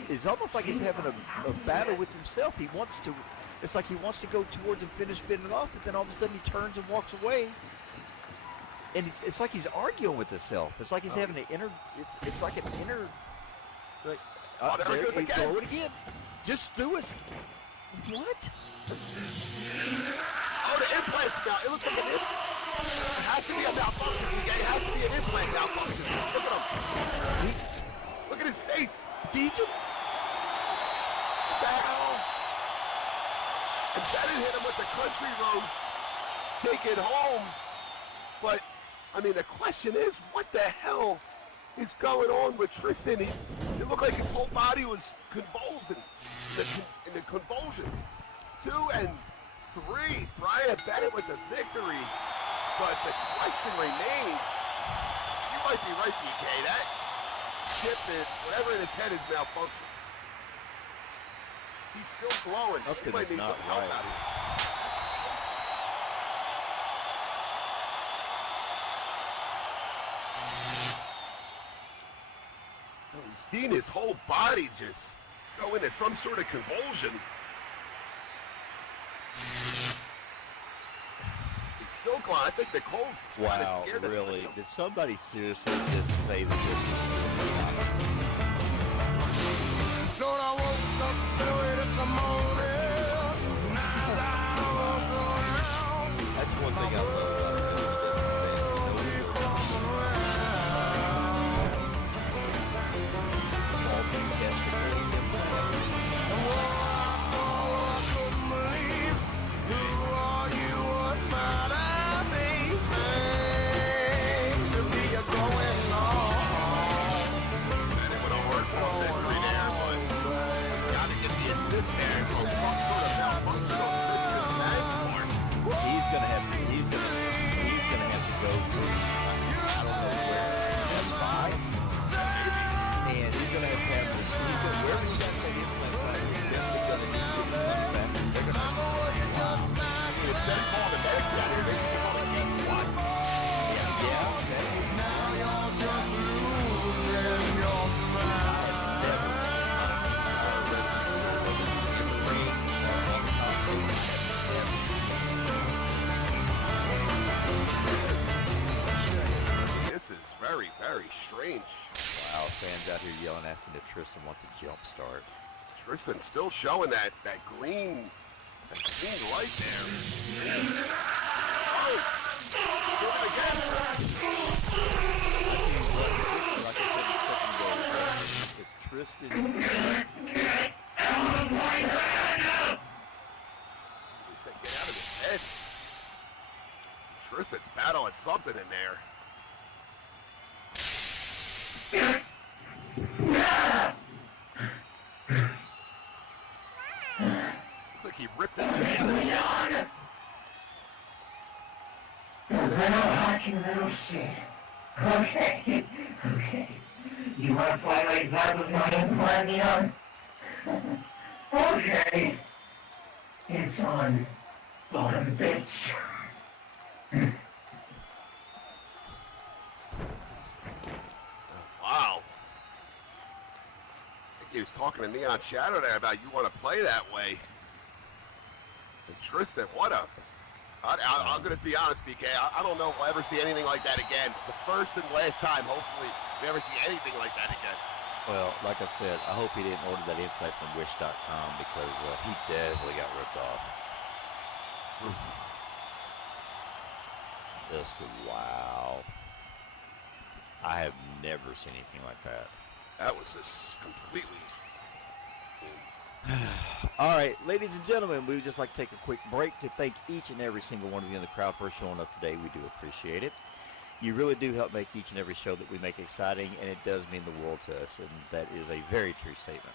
it's almost like he's having a battle with himself. He wants to. It's like he wants to go towards and finish Bennett off, but then all of a sudden he turns and walks away. And it's like he's arguing with himself. It's like he's having an inner. It's like an inner. Like, there it goes again. Throw it again. Just do it. What? Oh, the implant's now. It looks like an implant. It has to be a malfunction. It has to be an implant malfunction. Look at him. Look at his face. DJ. Foul. And Bennett hit him with the country roads. Take it home. But, I mean, the question is, what the hell is going on with Tristan? It looked like his whole body was convulsing. In the convulsion. 2 and 3. Brian Bennett with the victory. But the question remains, you might be right, BK, that chip is, whatever in his head is malfunction. He's still glowing. He might need some help out here. He's seen his whole body just go into some sort of convulsion. Still glowing. I think Nicole's kind of scared. Really? Did somebody seriously just say that this is Lord, I woke up early this morning. Now I walk around. That's one thing I love about it. out here yelling, asking if Tristan wants a jump start. Tristan's still showing that green light there. Oh! Doing it again. Like I said a second ago, if Tristan... He said, get out of his head. Tristan's battling something in there. Looks like he ripped his hand. Little hockey little shit. Okay. You wanna play like that with my implant, Leon? Okay. It's on, bottom bitch. Wow. I think he was talking to Neon Shadow there about you want to play that way. And Tristan, what a... I'm going to be honest, BK. I don't know if we'll ever see anything like that again. It's the first and last time, hopefully, we ever see anything like that again. Well, like I said, I hope he didn't order that implant from Wish.com because he definitely got ripped off. Just wow. I have never seen anything like that. That was just completely... All right, ladies and gentlemen, we would just like to take a quick break to thank each and every single one of you in the crowd for showing up today. We do appreciate it. You really do help make each and every show that we make exciting, and it does mean the world to us, and that is a very true statement.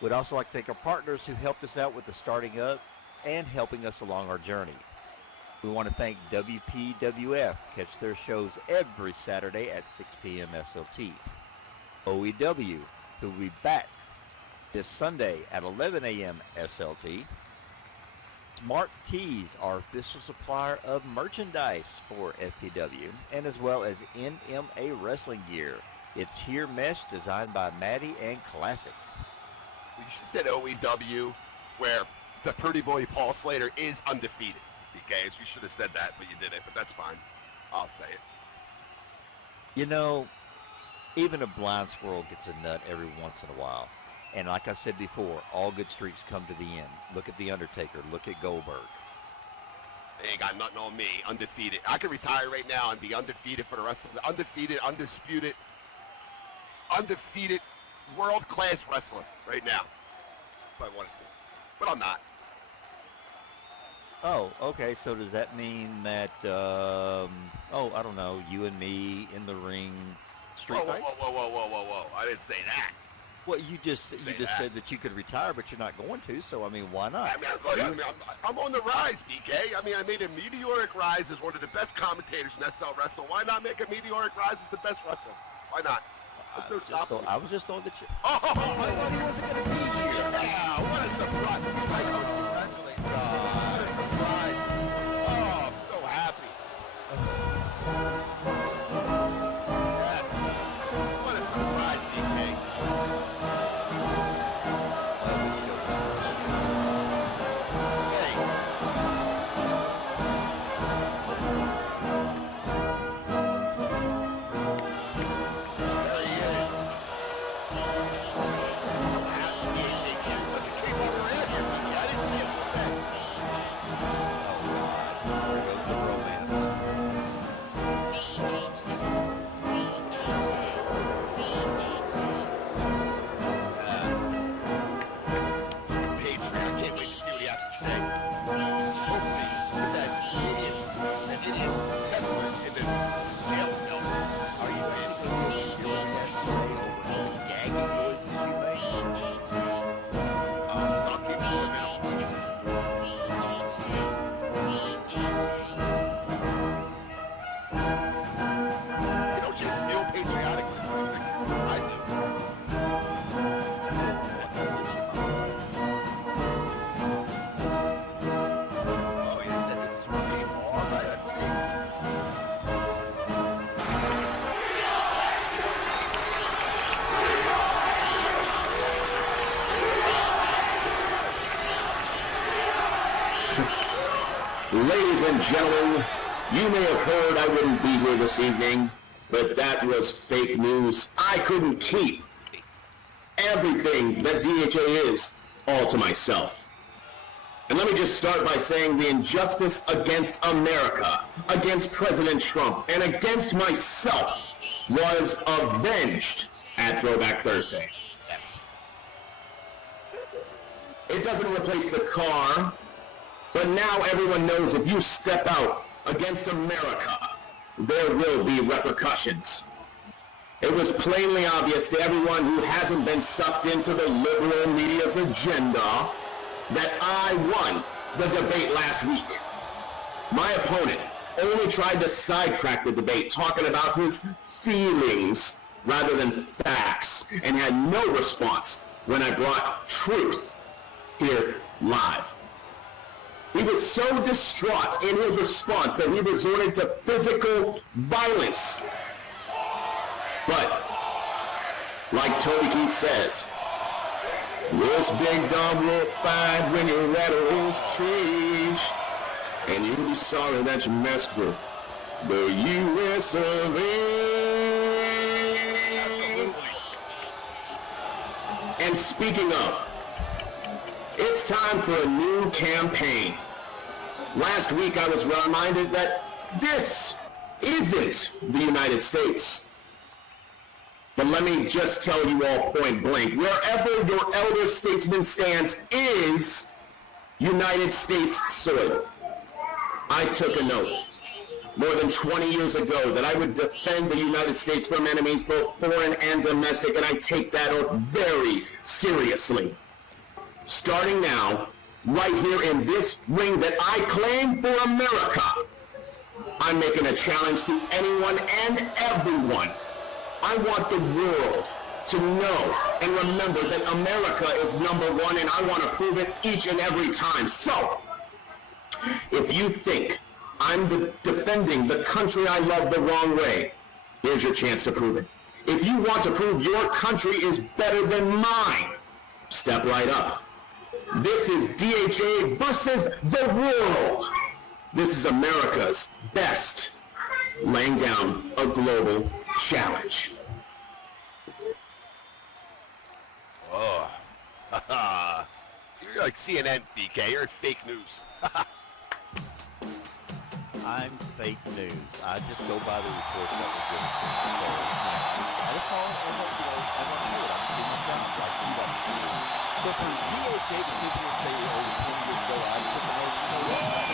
We'd also like to thank our partners who helped us out with the starting up and helping us along our journey. We want to thank WPWF. Catch their shows every Saturday at 6 p.m. SLT. OEW, who will be back this Sunday at 11 a.m. SLT. Smart Tees, our official supplier of merchandise for FPW, and as well as NMA Wrestling Gear. It's Here Mesh, designed by Maddie and Classic. You should have said OEW, where the pretty boy Paul Slater is undefeated. BK, you should have said that, but you didn't, but that's fine. I'll say it. You know, even a blind squirrel gets a nut every once in a while. And like I said before, all good streaks come to the end. Look at The Undertaker. Look at Goldberg. They ain't got nothing on me. Undefeated. I could retire right now and be undefeated for the rest of the... Undefeated, undisputed, world-class wrestler right now. If I wanted to. But I'm not. Oh, okay. So does that mean that, I don't know, you and me in the ring street fight? Whoa. I didn't say that. Well, you just said that you could retire, but you're not going to. So I mean, why not? I'm on the rise, BK. I mean, I made a meteoric rise as one of the best commentators in SL Wrestle. Why not make a meteoric rise as the best wrestler? Why not? There's no stopping me. I was just throwing the chip. Oh, I thought he wasn't going to be here. Yeah, what a surprise. Congratulations. What a surprise. Oh, I'm so happy. Yes. What a surprise, BK. Ladies and gentlemen, you may have heard I wouldn't be here this evening, but that was fake news. I couldn't keep everything that DHA is all to myself. And let me just start by saying the injustice against America, against President Trump, and against myself was avenged at Throwback Thursday. It doesn't replace the car, but now everyone knows if you step out against America, there will be repercussions. It was plainly obvious to everyone who hasn't been sucked into the liberal media's agenda that I won the debate last week. My opponent only tried to sidetrack the debate, talking about his feelings rather than facts, and had no response when I brought truth here live. He was so distraught in his response that he resorted to physical violence. But, like Toby Keith says, this big dog will find when you rattle his cage, and you'll be sorry that you messed with the U.S. of A. And speaking of, it's time for a new campaign. Last week I was reminded that this isn't the United States. But let me just tell you all point blank, wherever your elder statesman stands is United States soil. I took an oath more than 20 years ago that I would defend the United States from enemies both foreign and domestic, and I take that oath very seriously. Starting now, right here in this ring that I claim for America, I'm making a challenge to anyone and everyone. I want the world to know and remember that America is number one, and I want to prove it each and every time. So, if you think I'm defending the country I love the wrong way, here's your chance to prove it. If you want to prove your country is better than mine, step right up. This is DHA versus the world. This is America's best, laying down a global challenge. Oh, so you're like CNN, BK. You're fake news. I'm fake news. I just go by the reports that were given to me. So, that's all. I want to do it. I'm doing my job like you like to do. So for DHA to sit here and say, oh, 20 years ago, I took an oath, you know what?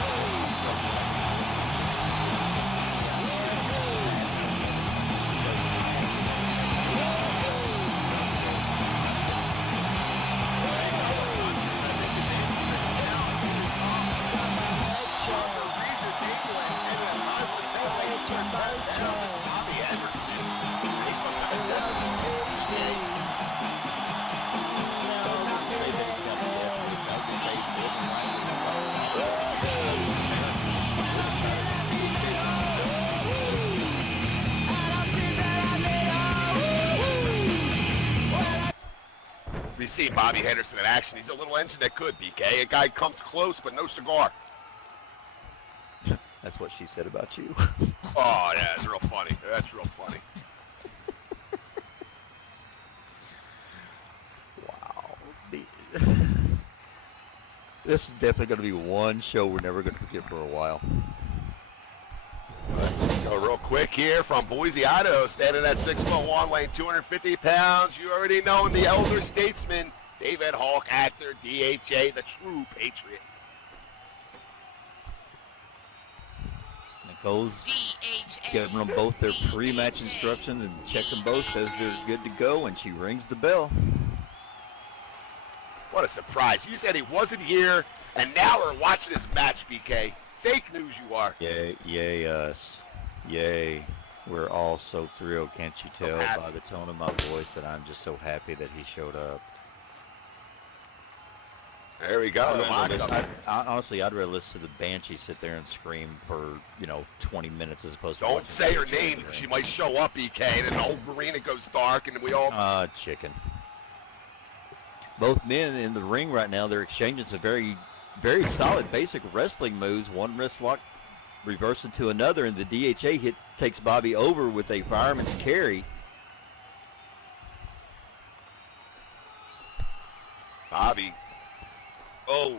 We see Bobby Henderson in action. He's a little engine that could, BK. A guy comes close, but no cigar. That's what she said about you. Oh, yeah, it's real funny. That's real funny. Wow. This is definitely going to be one show we're never going to forget for a while. Let's go real quick here from Boise, Idaho, standing at 6'1", weighing 250 pounds. You already know him, the elder statesman, David Hawk, actor, DHA, the true patriot. Nicole's giving them both their pre-match instructions and checked them both, says they're good to go, and she rings the bell. What a surprise. You said he wasn't here, and now we're watching this match, BK. Fake news you are. Yay, yay us. Yay. We're all so thrilled, can't you tell by the tone of my voice that I'm just so happy that he showed up. There we go. Honestly, I'd rather listen to the Banshee sit there and scream for, 20 minutes as opposed to... Don't say her name, because she might show up, BK, and then the whole arena goes dark, and we all... Chicken. Both men in the ring right now, they're exchanging some very, very solid basic wrestling moves. One wrist lock reverse into another, and the DHA takes Bobby over with a fireman's carry. Bobby. Oh.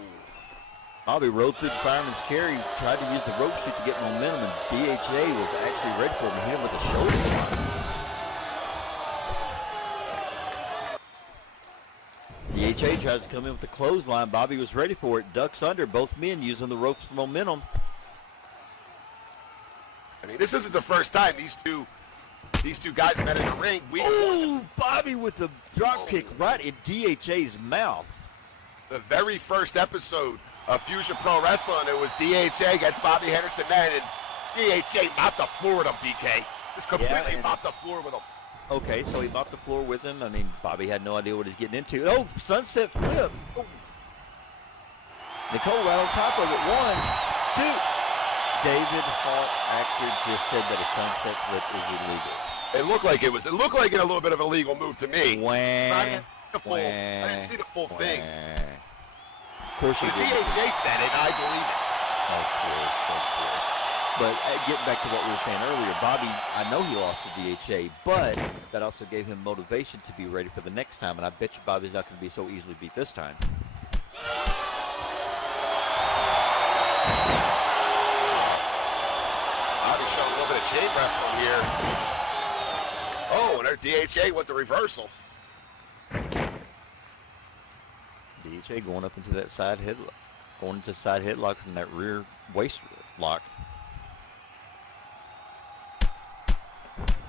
Bobby rode through the fireman's carry, tried to use the rope shoot to get momentum, and DHA was actually ready for him to hit him with a shoulder block. DHA tries to come in with the clothesline. Bobby was ready for it, ducks under, both men using the ropes for momentum. I mean, this isn't the first time these two guys met in the ring. Ooh, Bobby with the drop kick right in DHA's mouth. The very first episode of Fusion Pro Wrestling, it was DHA against Bobby Henderson then, and DHA mopped the floor with him, BK. Just completely mopped the floor with him. Okay, so he mopped the floor with him. I mean, Bobby had no idea what he's getting into. Oh, sunset flip. Oh. Nicole right on top of it. 1, 2. David Hart actor just said that a sunset flip is illegal. It looked like it was. It looked like a little bit of a legal move to me. Wah, I didn't see the full thing. Of course you The did. DHA said it, I believe it. Of course. But getting back to what we were saying earlier, Bobby, I know he lost to DHA, but that also gave him motivation to be ready for the next time, and I bet you Bobby's not going to be so easily beat this time. Bobby showing a little bit of chain wrestling here. Oh, and their DHA with the reversal. DHA going up into that side headlock, going into side headlock from that rear waist lock.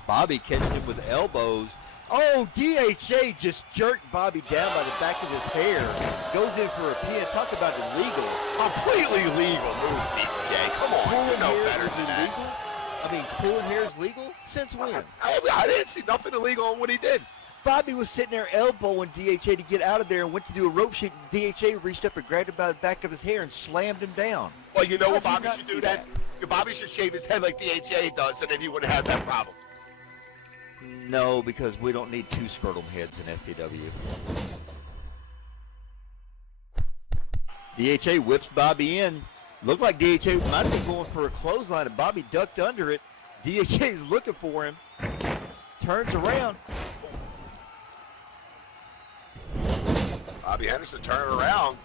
Bobby catching him with elbows. Oh, DHA just jerked Bobby down by the back of his hair. Goes in for a pin. Talk about illegal. Completely legal move, DHA. Come on, you know better than that. Illegal? I mean, pulling hair is legal? Since when? I didn't see nothing illegal on what he did. Bobby was sitting there elbowing DHA to get out of there and went to do a rope shoot. DHA reached up and grabbed him by the back of his hair and slammed him down. Well, you know what How'd you Bobby not should do then? Bobby should shave his head like DHA does, and then he wouldn't have that problem. No, because we don't need two scrotum heads in FPW. DHA whips Bobby in. Looked like DHA might have been going for a clothesline, and Bobby ducked under it. DHA's looking for him. Turns around. Bobby Henderson turning around.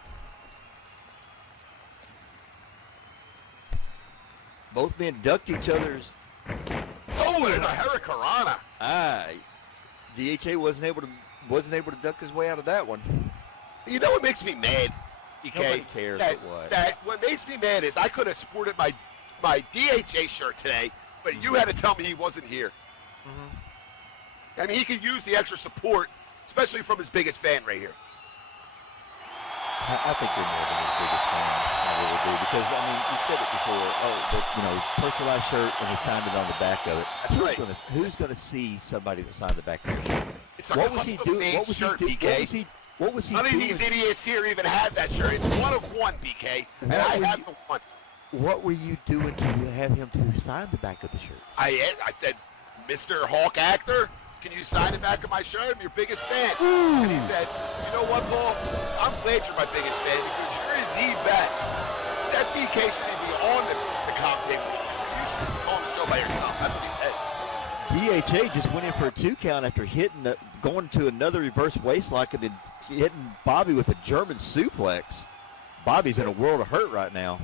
Both men ducked each other's. Oh, and a Hurricanrana. DHA wasn't able to duck his way out of that one. You know what makes me mad? DK? Nobody cares what. What makes me mad is I could have sported my DHA shirt today, but you had to tell me he wasn't here. I mean, he could use the extra support, especially from his biggest fan right here. I think you're more than his biggest fan. I really do. Because, I mean, you said it before. Personalized shirt, and he signed it on the back of it. That's right. Who's going to see somebody that signed the back of their shirt? It's a custom-made shirt, BK. What was he None doing? of these idiots here even have that shirt. It's one of one, BK, and I have the one. What were you doing to have him to sign the back of the shirt? I said, Mr. Hawk Actor, can you sign the back of my shirt? I'm your biggest fan. And he said, you know what, Paul? I'm glad you're my biggest fan because you're the best. That BK should be on the commentator. You should just call the show by yourself. That's what he said. DHA just went in for a 2 count after going to another reverse waistlock and then hitting Bobby with a German suplex. Bobby's in a world of hurt right now.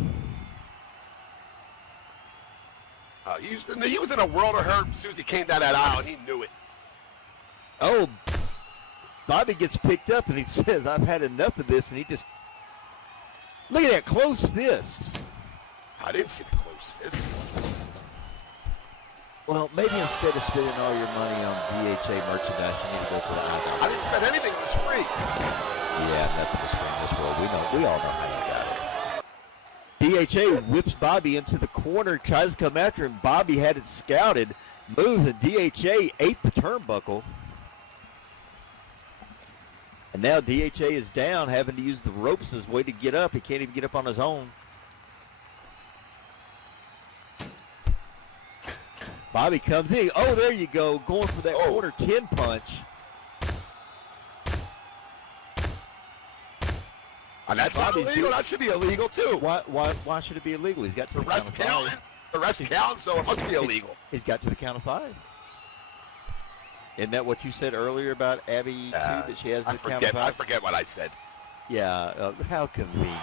He was in a world of hurt as soon as he came down that aisle, and he knew it. Oh, Bobby gets picked up, and he says, I've had enough of this, and he just... Look at that close fist. I didn't see the close fist. Well, maybe instead of spending all your money on DHA merchandise, you need to go for the eyeball. I didn't spend anything. It was free. Yeah, nothing was free in this world. We all know how you got it. DHA whips Bobby into the corner, tries to come after him. Bobby had it scouted, moves, and DHA ate the turnbuckle. And now DHA is down, having to use the ropes as a way to get up. He can't even get up on his own. Bobby comes in. Oh, there you go. Going for that corner 10 punch. And that's not illegal. That should be illegal, too. Why should it be illegal? He's got to the rest count. The rest count, so it must be illegal. He's got to the count of 5. Isn't that what you said earlier about Abby, too, that she has the count of 5? I forget what I said. Yeah, how convenient.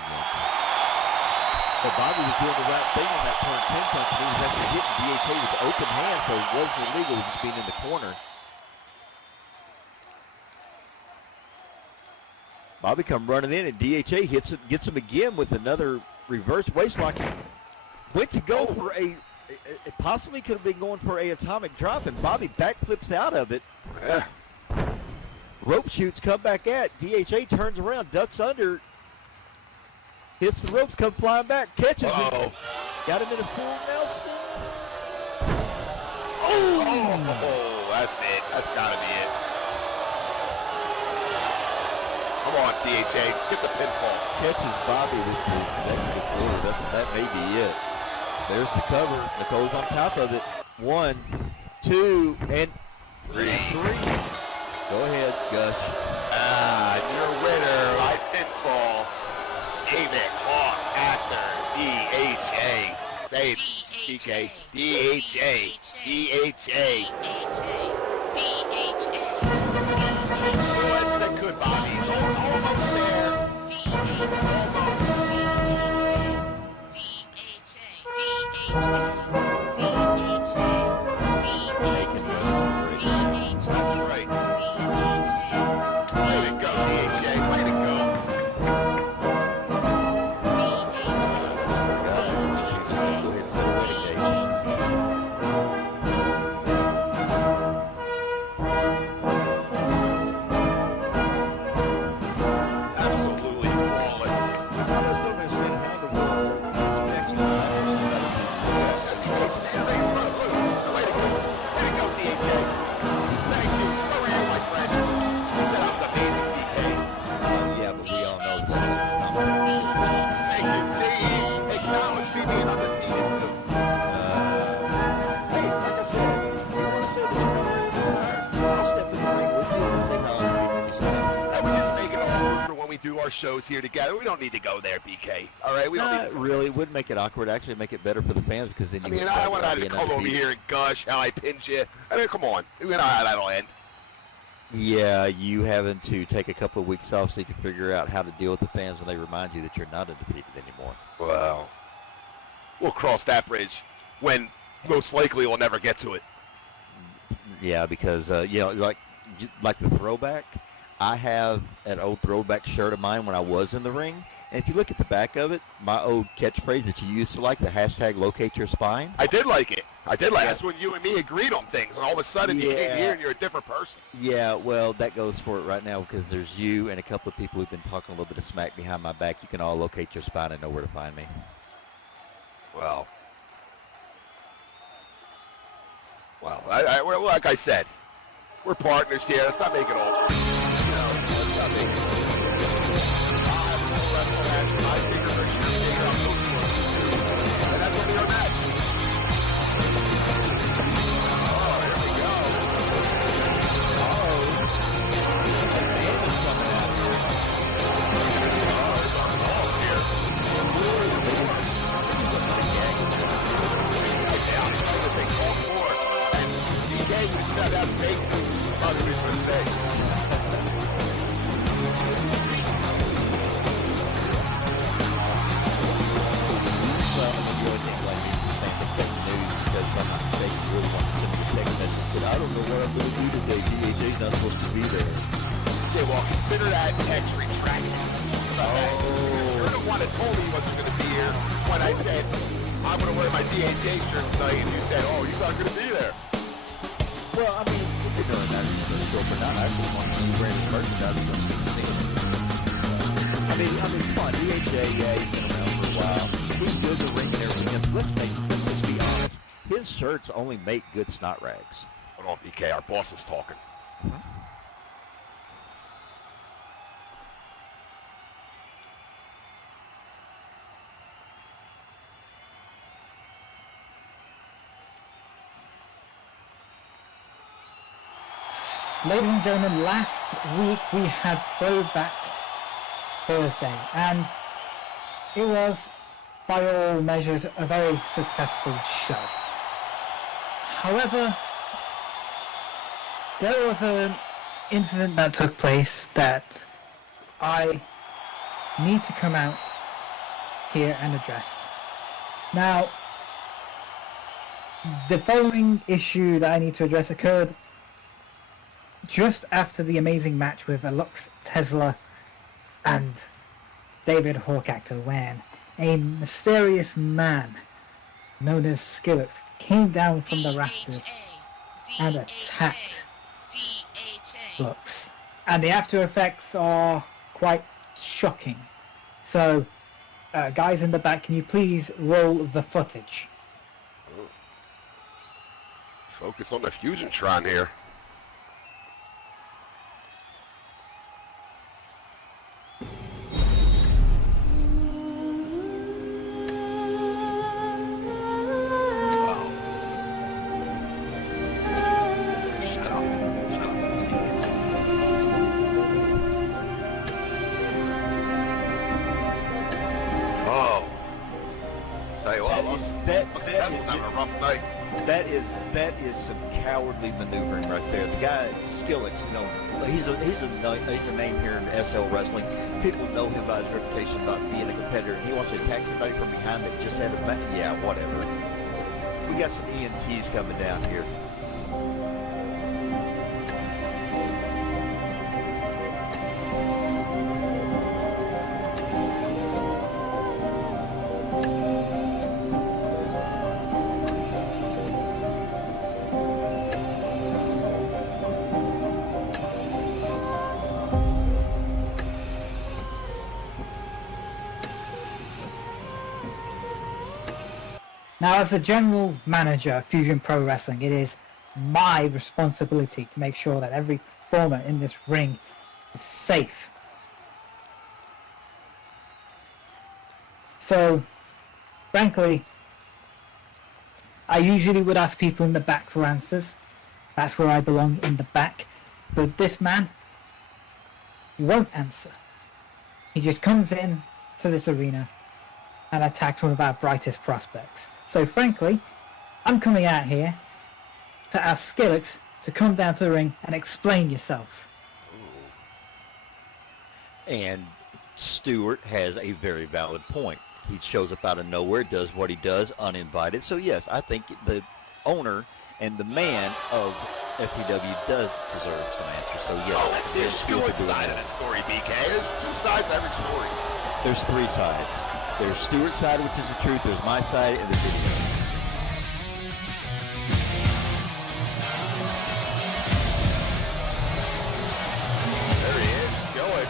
But Bobby was doing the right thing on that turn 10 punch, and he was actually hitting DHA with the open hand, so it wasn't illegal, just being in the corner. Bobby come running in, and DHA gets him again with another reverse waistlock. Went to go for it possibly could have been going for a atomic drop, and Bobby backflips out of it. Rope shoots, come back at. DHA turns around, ducks under, hits the ropes, come flying back, catches it. Got him in a full Nelson. Oh, that's it. That's got to be it. Come on, DHA. Let's get the pinfall. Catches Bobby with the executive order. That may be it. There's the cover. Nicole's on top of it. 1, 2, and 3. Go ahead, Gus. Your winner by pinfall. David Hawk after DHA. Say it, DK. DHA. DHA. That's the good Bobby. He's almost there. Shows here together. We don't need to go there, BK. All right, we don't need to really. It would make it awkward. Actually, make it better for the fans because then you. I want to come over here and gush how I pinned you. I mean, come on. We know how that'll end. Yeah, you having to take a couple of weeks off so you can figure out how to deal with the fans when they remind you that you're not undefeated anymore. Well, we'll cross that bridge when most likely we'll never get to it. Yeah, because like the throwback. I have an old throwback shirt of mine when I was in the ring, and if you look at the back of it, my old catchphrase that you used to like, the hashtag locate your spine. I did like it. That's when you and me agreed on things, and all of a sudden you came here and you're a different person. Yeah, well, that goes for it right now because there's you and a couple of people who've been talking a little bit of smack behind my back. You can all locate your spine and know where to find me. Well, like I said, we're partners here. Let's not make it all. I don't know what I'm going to do today. DHA's not supposed to be there. Okay, well, consider that text retracted. You're the one that told me he wasn't going to be here when I said, I'm going to wear my DHA shirt tonight, and you said, oh, he's not going to be there. Well, I mean, if you're doing that, you're going to show up or not. I just want to wear his merchandise. I mean, come on, DHA, yeah, he's been around for a while. He's good to ring and everything. Let's be honest. His shirts only make good snot rags. Hold on, BK, our boss is talking. Ladies and gentlemen, last week we had Throwback Thursday, and it was, by all measures, a very successful show. However, there was an incident that took place that I need to come out here and address. Now, the following issue that I need to address occurred just after the amazing match with Lux Tesla and David Hawkactor, when a mysterious man known as Skillix came down from the rafters and attacked Lux. And the after effects are quite shocking. So, guys in the back, can you please roll the footage? Focus on the Fusion-Tron here. That is some cowardly maneuvering right there. The guy Skillix, you know, he's a name here in SL Wrestling. People know him by his reputation about being a competitor, and he wants to attack somebody from behind that just had a yeah, whatever. We got some ENTs coming down here. Now, as the general manager of Fusion Pro Wrestling, it is my responsibility to make sure that every performer in this ring is safe. So, frankly, I usually would ask people in the back for answers. That's where I belong, in the back. But this man, he won't answer. He just comes in to this arena and attacks one of our brightest prospects. So frankly, I'm coming out here to ask Skillix to come down to the ring and explain yourself. And Stewart has a very valid point. He shows up out of nowhere, does what he does, uninvited. So yes, I think the owner and the man of FTW does deserve some answers. So yes. Oh, let's see the Stewart's side of the story, BK. There's two sides to every story. There's three sides. There's Stewart's side, which is the truth. There's my side, and there's his side. There he is, Skillix.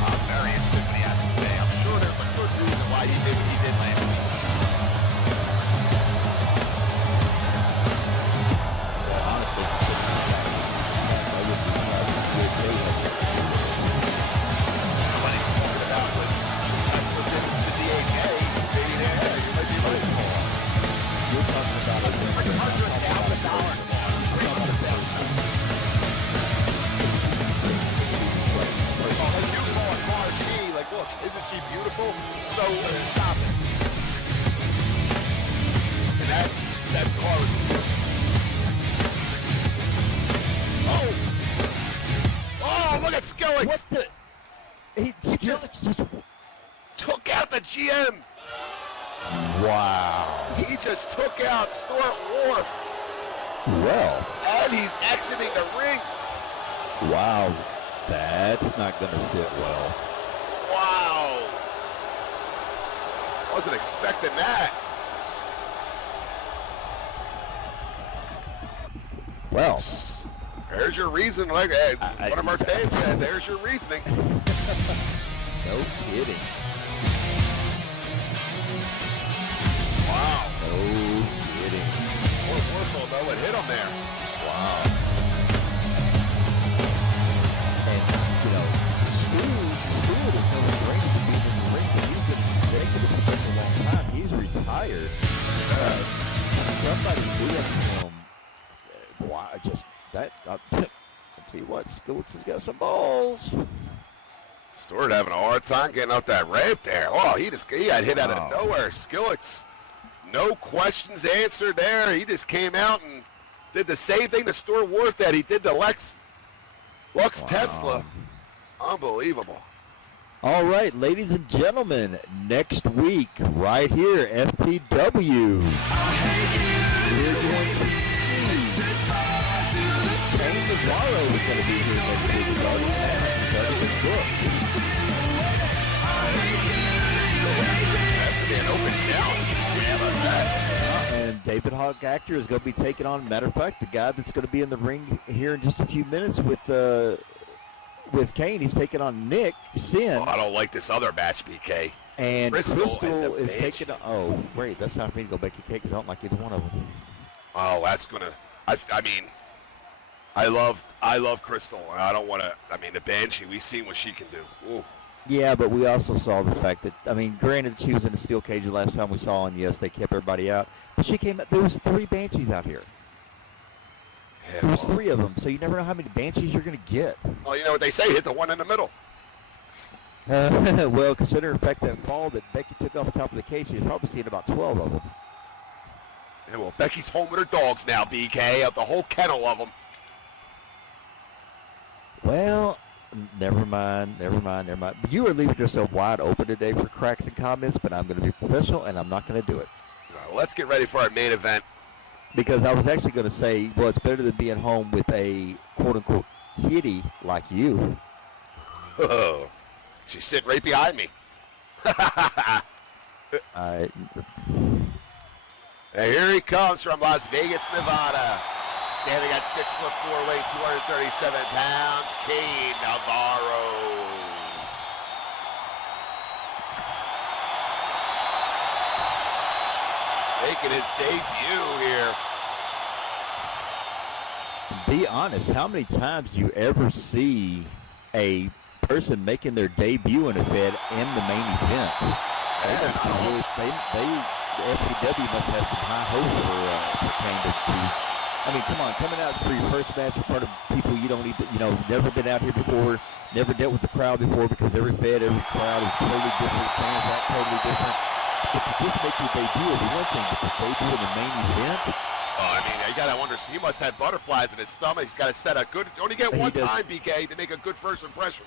I'm very interested in what he has to say. I'm sure there's a good reason why he did what he did last week. Well, honestly, Nobody's talking about what Tesla did with the DHA. Maybe there, you might be right. you're talking about a Like $100,000. Like, look, isn't she beautiful? So, stop it. And that car is beautiful. Oh, look at Skillix. What the? He just took out the GM. Wow. He just took out Stuart Wharf. Well. And he's exiting the ring. Wow. That's not going to sit well. Wow. Wasn't expecting that. Well. There's your reason. Like one of our fans said, there's your reasoning. No kidding. Wow. No kidding. Wonderful, though. It hit him there. Wow. And, you know, Stewart is no stranger to being in the ring, but he's been executive for such a long time. He's retired. Somebody did him. Wow, just that. I'll tell you what, Stewart has got some balls. Stewart having a hard time getting up that ramp there. Oh, he got hit out of nowhere. Skillix, no questions answered there. He just came out and did the same thing to Stuart Wharf that he did to Lux Tesla. Unbelievable. All right, ladies and gentlemen, next week, right here, FPW. We're going to see Shane Navarro is going to be here next week. It's already announced. It's already been booked. Has to be an open challenge. Yeah, about that. And David Hogg Actor is going to be taking on, matter of fact, the guy that's going to be in the ring here in just a few minutes with Kane. He's taking on Nick Sin. Oh, I don't like this other match, BK. And Crystal Crystal and is taking on, oh, wait, that's not for me to go back to Kane because I don't like either one of them. Oh, that's going to, I mean, I love Crystal. I don't want to, I mean, the Banshee, we've seen what she can do. Ooh. Yeah, but we also saw the fact that, I mean, granted she was in a steel cage the last time we saw, and yes, they kept everybody out. But she came, there was 3 Banshees out here. Yeah, There was well, 3 of them, so you never know how many Banshees you're going to get. well, you know what they say, hit the one in the middle. Well, considering the fact that fall that Becky took off the top of the cage, she's probably seen about 12 of them. Yeah, well, Becky's home with her dogs now, BK, of the whole kennel of them. Well, never mind. You are leaving yourself wide open today for cracks and comments, but I'm going to be professional, and I'm not going to do it. All right, well, let's get ready for our main event. Because I was actually going to say, well, it's better than being home with a quote-unquote kitty like you. Oh, she's sitting right behind me. I, And here he comes from Las Vegas, Nevada. Standing at 6'4", weighing 237 pounds, Kane Navarro. Making his debut here. be honest, how many times do you ever see a person making their debut in a Fed in the main event? The FPW must have some high hopes for Kane to I mean, come on, coming out for your first match in front of people you don't even, never been out here before, never dealt with the crowd before, because every Fed, every crowd is totally different, fans act totally different. But to just make your debut is one thing, but to debut in the main event. Oh, I mean, you gotta wonder. He must have butterflies in his stomach. He's got to set a good. You only get one time, BK, to make a good first impression.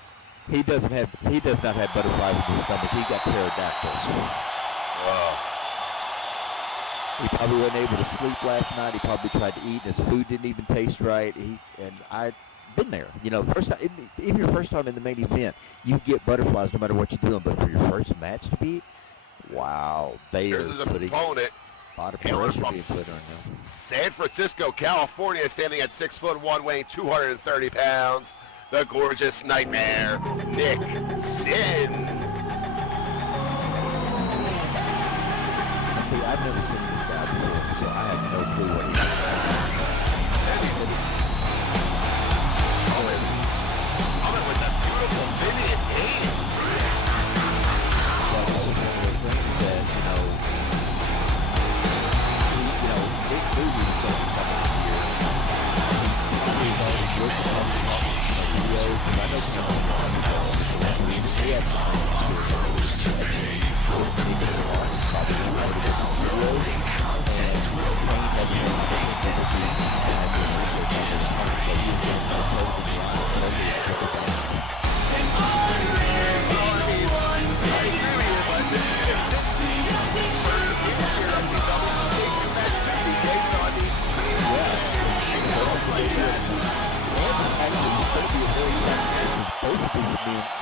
He does not have butterflies in his stomach. He got pterodactyls. He probably wasn't able to sleep last night. He probably tried to eat, and his food didn't even taste right. I've been there. First time, if your first time in the main event, you get butterflies no matter what you're doing. But for your first match to beat, wow, Here's his opponent. Hailing from San Francisco, California, standing at 6'1", weighing 230 pounds. The gorgeous nightmare, Nick Sin. See, I've never seen this guy before, so I have no clue what he's doing. Coming with a beautiful Vivian Hayes. That was one of those things that, Nick knew he was going to come in here. He started working on some videos, and I know some of them he had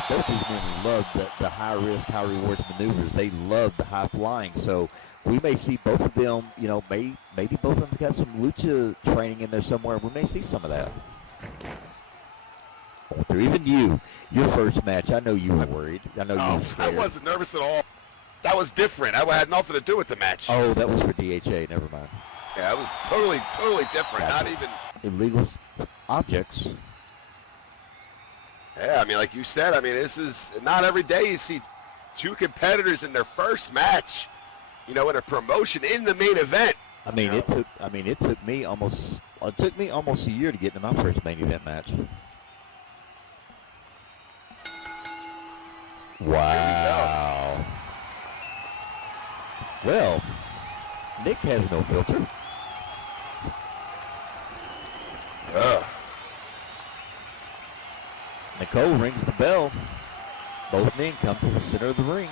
both these men love the high risk, high rewards maneuvers. They love the high flying. So we may see both of them, maybe both of them's got some lucha training in there somewhere. We may see some of that. Or even your first match, I know you were worried. I know you were scared. I wasn't nervous at all. That was different. I had nothing to do with the match. Oh, that was for DHA. Never mind. Yeah, it was totally different. Gotcha. Not even Illegal objects. Yeah, I mean, like you said, this is not every day you see two competitors in their first match, in a promotion in the main event. It took me almost a year to get into my first main event match. Wow. Well, Nick has no filter. Nicole rings the bell. Both men come to the center of the ring.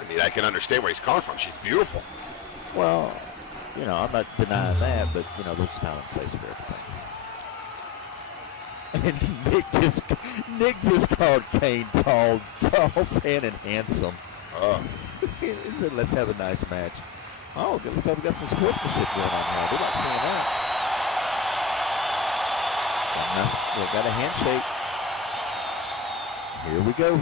I mean, I can understand where he's coming from. She's beautiful. Well, you know, I'm not denying that, but, you know, there's time and place for everything. And Nick just called Kane tall, tan, and handsome. He said, let's have a nice match. Oh, looks like we got some sportsmanship going on here. They're not seeing that. We got a handshake. Here we go.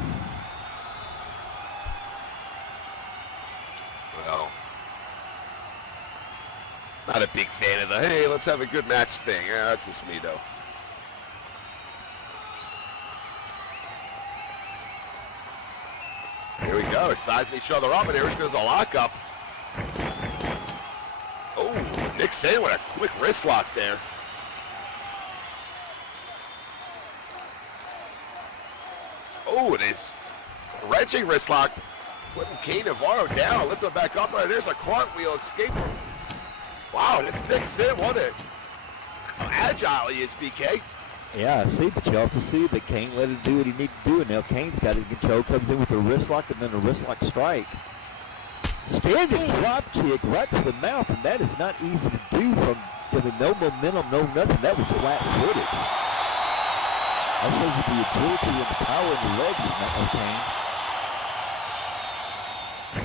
Well, not a big fan of the, hey, let's have a good match thing. Yeah, that's just me, though. Here we go, sizing each other up, and here goes a lockup. Oh, Nick Sin with a quick wrist lock there. Oh, it is wrenching wrist lock, putting Kane Navarro down, lift him back up. Right, there's a cartwheel escape. Wow, this Nick Sin, what a how agile he is, BK. Yeah, I see, but you also see that Kane let him do what he needed to do, and now Kane's got it in control, comes in with a wrist lock and then a wrist lock strike. Standing drop kick right to the mouth, and that is not easy to do from no momentum, no nothing. That was flat-footed. That shows you the agility and the power in the legs of Kane.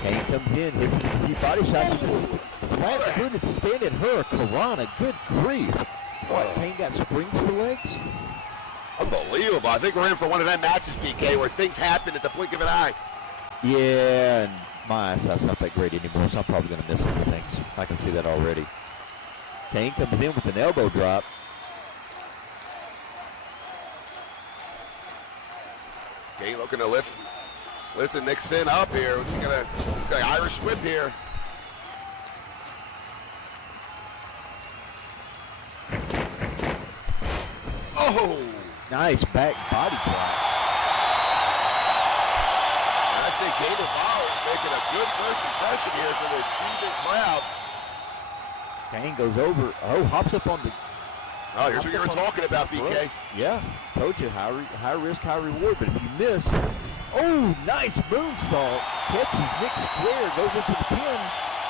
Kane comes in, hits a few body shots, and just flat-footed standing Hurricanrana. Good grief. What, Kane got springs to the legs? Unbelievable. I think we're in for one of them matches, BK, where things happen at the blink of an eye. Yeah, and my eyesight's not that great anymore, so I'm probably going to miss some things. I can see that already. Kane comes in with an elbow drop. Kane looking to lift the Nick Sin up here. What's he going to, Irish whip here. Oh! Nice back body drop. And I say Kane Navarro is making a good first impression here for this seasoned crowd. Kane goes over, hops up on the... Oh, here's what you were talking about, BK. Yeah, told you, high risk, high reward, but if you miss... Oh, nice moonsault. Catches Nick square, goes into the pin.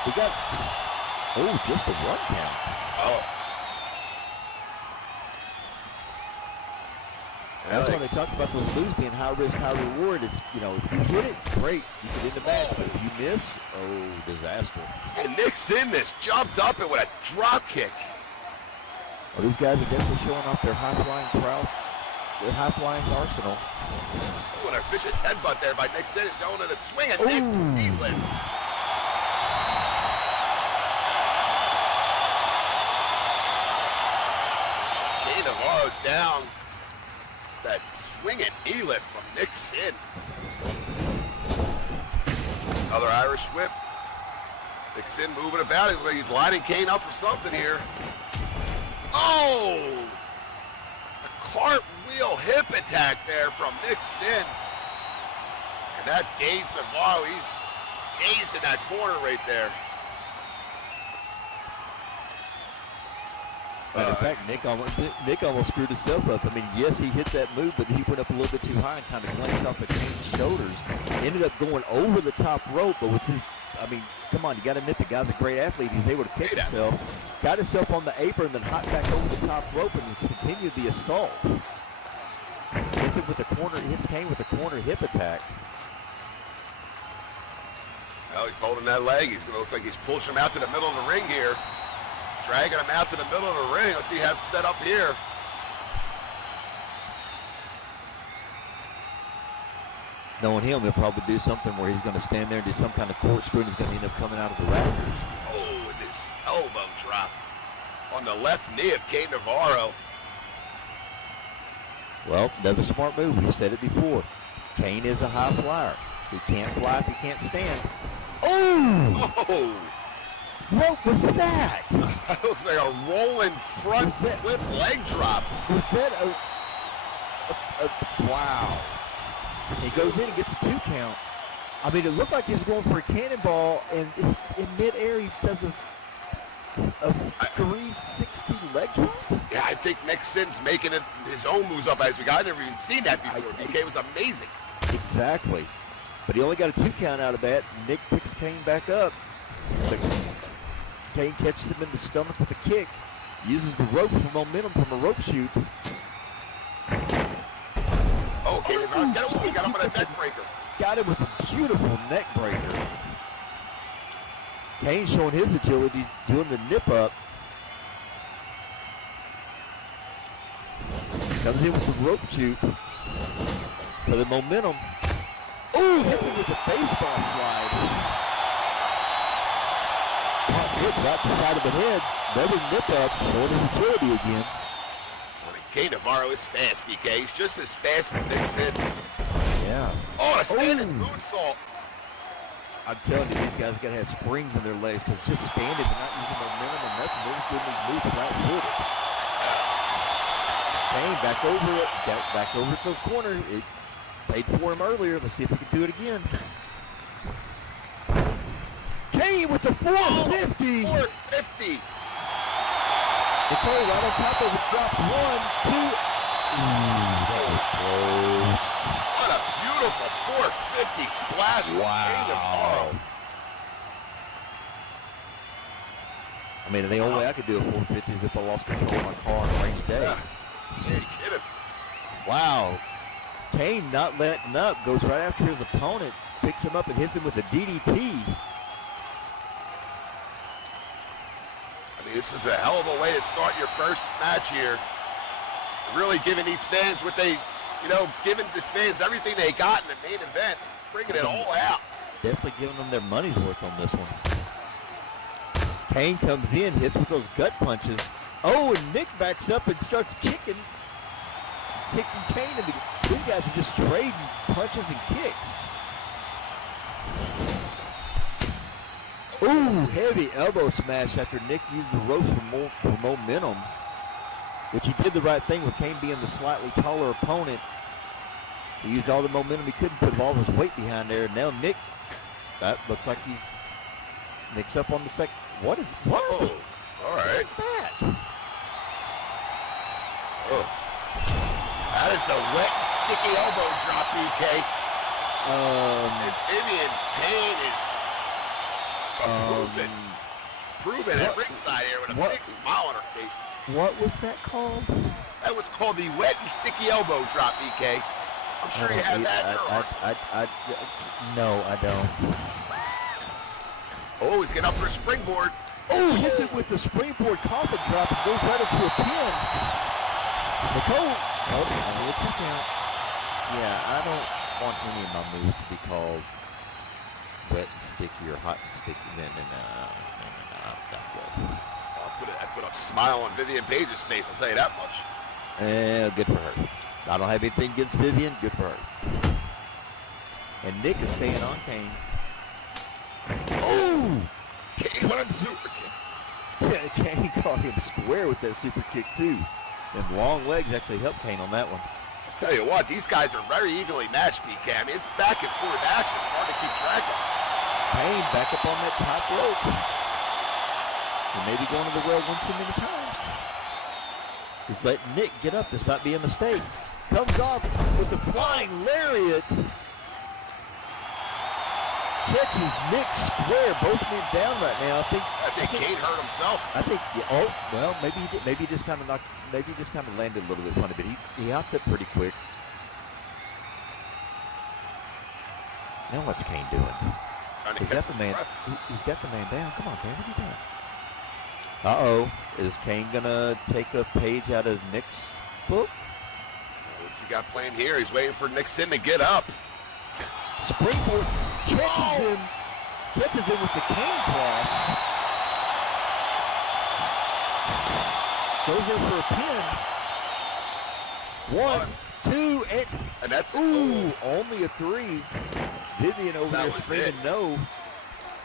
We got... Oh, just a 1 count. Oh. That's why they talk about those moves being high risk, high reward. It's, you know, if you hit it, great. You can end the match. But if you miss, oh, disaster. And Nick Sin jumped up and with a drop kick. Well, these guys are definitely showing off their high-flying prowess, their high-flying arsenal. Oh, and a vicious headbutt there by Nick Sin is going in a swing, and Nick Needland. Kane Navarro's down. That swinging knee lift from Nick Sin. Another Irish whip. Nick Sin moving about. He's like he's lining Kane up for something here. Oh! A cartwheel hip attack there from Nick Sin. And that dazed Navarro. He's dazed in that corner right there. In fact, Nick almost screwed himself up. I mean, yes, he hit that move, but he went up a little bit too high and kind of glanced off the Kane's shoulders. Ended up going over the top rope, but with his, I mean, come on, you got to admit the guy's a great athlete. He's able to catch himself, got himself on the apron, then hopped back over the top rope and continued the assault. Hits it with the corner, hits Kane with a corner hip attack. Well, he's holding that leg. He's going to look like he's pushing him out to the middle of the ring here. Dragging him out to the middle of the ring. Let's see how it's set up here. Knowing him, he'll probably do something where he's going to stand there and do some kind of corkscrew and he's going to end up coming out of the rafters. Oh, and his elbow drop on the left knee of Kane Navarro. Well, another smart move. We've said it before. Kane is a high flyer. He can't fly if he can't stand. Oh! Oh! What was that? That looks like a rolling front flip leg drop. Was that a wow. He goes in and gets a 2 count. I mean, it looked like he was going for a cannonball, and in midair he does a 360 leg drop. Yeah, I think Nick Sin's making it his own moves up as we got. I've never even seen that before. BK was amazing. Exactly. But he only got a 2 count out of that. Nick picks Kane back up. But Kane catches him in the stomach with a kick. Uses the rope for momentum from a rope shoot. Oh, Kane Owens got him with a neck breaker. Got him with a beautiful neck breaker. Kane showing his agility, doing the nip up. Comes in with the rope shoot for the momentum. Ooh, hits him with the baseball slide. Hit right to the side of the head. Another nip up, showing his agility again. Kane Navarro is fast, BK. He's just as fast as Nick Sid. Yeah. Oh, a standing moonsault. I'm telling you, these guys got to have springs in their legs because just standing and not using momentum and nothing. They're just doing these moves right with it. Kane back over it. Got back over at those corners. It paid for him earlier. Let's see if we can do it again. Kane with the 450. 450. Nicole right on top of it. Drops 1, 2. Ooh, that was close. What a beautiful 450 splash. Wow. I mean, the only way I could do a 450 is if I lost control of my car on a rainy day. Yeah, you kidding? Wow. Kane not letting up, goes right after his opponent, picks him up and hits him with a DDT. I mean, this is a hell of a way to start your first match here. Really giving these fans what they, giving these fans everything they got in the main event, bringing it all out. Definitely giving them their money's worth on this one. Kane comes in, hits with those gut punches. Oh, and Nick backs up and starts kicking Kane, and these guys are just trading punches and kicks. Ooh, heavy elbow smash after Nick used the ropes for momentum, which he did the right thing with Kane being the slightly taller opponent. He used all the momentum he could and put all his weight behind there. Now Nick, that looks like Nick's up on the second. What? Oh, all right. What's that? Oh. That is the wet, sticky elbow drop, BK. And Vivian Payne is proven at ringside here with a big smile on her face. What was that called? That was called the wet and sticky elbow drop, BK. I'm sure you have that in your arsenal. No, I don't. Oh, he's getting up for a springboard. Oh, hits it with the springboard coffin drop and goes right into a pin. Nicole. Oh, it's a count. Yeah, I don't want any of my moves to be called wet and sticky or hot and sticky. No, not good. I put a smile on Vivian Page's face, I'll tell you that much. Good for her. I don't have anything against Vivian. Good for her. And Nick is staying on Kane. Oh! Kane, what a super kick. Yeah, Kane caught him square with that super kick too. And long legs actually helped Kane on that one. I'll tell you what, these guys are very evenly matched, BK. I mean, it's back and forth action. It's hard to keep track of. Kane back up on that top rope. And maybe going to the well one too many times. Just let Nick get up. This might be a mistake. Comes off with the flying lariat. Catches Nick square. Both men down right now. I think Kane hurt himself. I think. Oh well, maybe he did. Maybe he just kind of knocked. Maybe he just kind of landed a little bit funny, but he hopped up pretty quick. Now what's Kane doing? He's got the man. He's got the man down. Come on, Kane. What are you doing? Uh-oh. Is Kane gonna take a page out of Nick's book? What's he got playing here? He's waiting for Nixon to get up. Springboard catches him with the cane cross. Goes in for a pin. 1, 2, and that's only a 3. Vivian over there screaming it. no.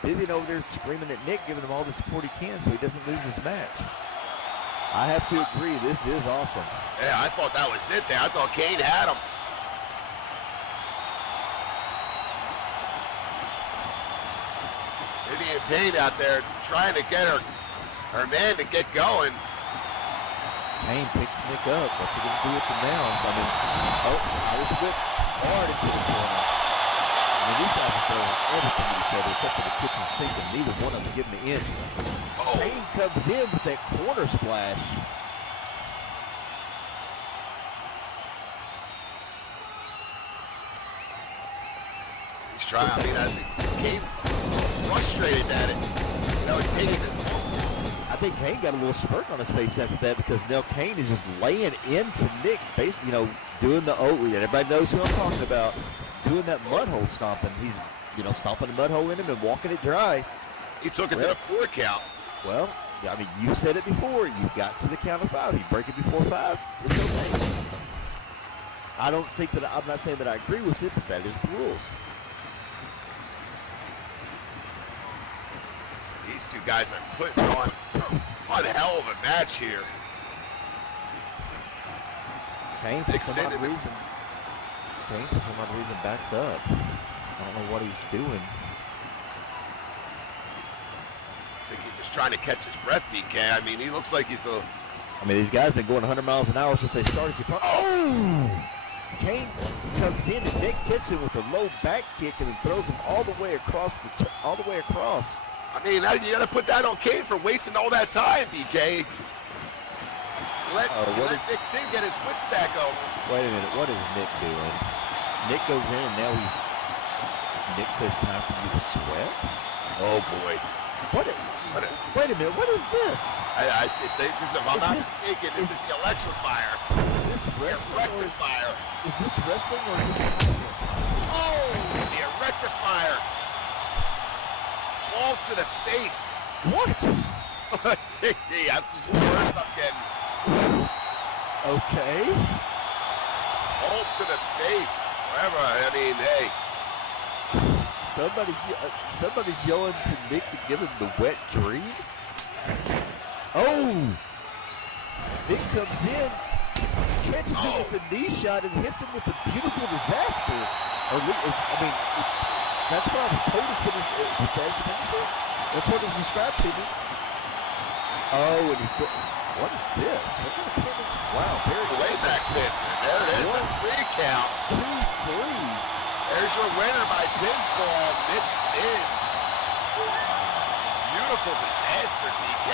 Vivian over there screaming at Nick, giving him all the support he can so he doesn't lose his match. I have to agree, this is awesome. Yeah, I thought that was it there. I thought Kane had him. Vivian Payne out there trying to get her man to get going. Kane picks Nick up. What's he going to do with the now? I mean, there's a good hard into the corner. I mean, these guys are throwing everything at each other except for the kitchen sink, and neither one of them giving an inch. Kane comes in with that corner splash. He's trying. I mean, I think Kane's frustrated at it. You know, he's taking this. I think Kane got a little smirk on his face after that because now Kane is just laying into Nick, basically, you know, doing the everybody knows who I'm talking about, doing that mud hole stomping. He's, you know, stomping the mud hole in him and walking it dry. He took it to the 4 count. Well, I mean, you said it before. You got to the count of 5. You break it before 5, it's okay. I don't think that, I'm not saying that I agree with it, but that is the rules. These two guys are putting on one hell of a match here. Kane, for some odd reason, backs up. I don't know what he's doing. I think he's just trying to catch his breath, BK. I mean, he looks like he's a... I mean, these guys have been going 100 miles an hour since they started. Oh! Kane comes in and Nick hits him with a low back kick and then throws him all the way across. I mean, you got to put that on Kane for wasting all that time, BK. Let Nick Singh get his wits back over. Wait a minute, what is Nick doing? Nick goes in and now Nick says time for you to sweat? Oh boy. Wait a minute, what is this? If I'm not mistaken, this is the electrifier. Is this rectifier. Is this wrestling or is this Oh, the rectifier. Balls to the face. What? That's just the worst I'm getting. Okay. Balls to the face. Whatever. I mean, hey. Somebody's yelling to Nick to give him the wet dream. Oh! Nick comes in, catches him with a knee shot, and hits him with a beautiful disaster. I mean, that's what I was told to finish with that finisher. That's what it was described to me. Oh, and what is this? What kind of pin? Wow, very good. Layback pin. There it is. A 3 count. 2-3. There's your winner by pinfall, Nick Singh. Beautiful disaster, DK.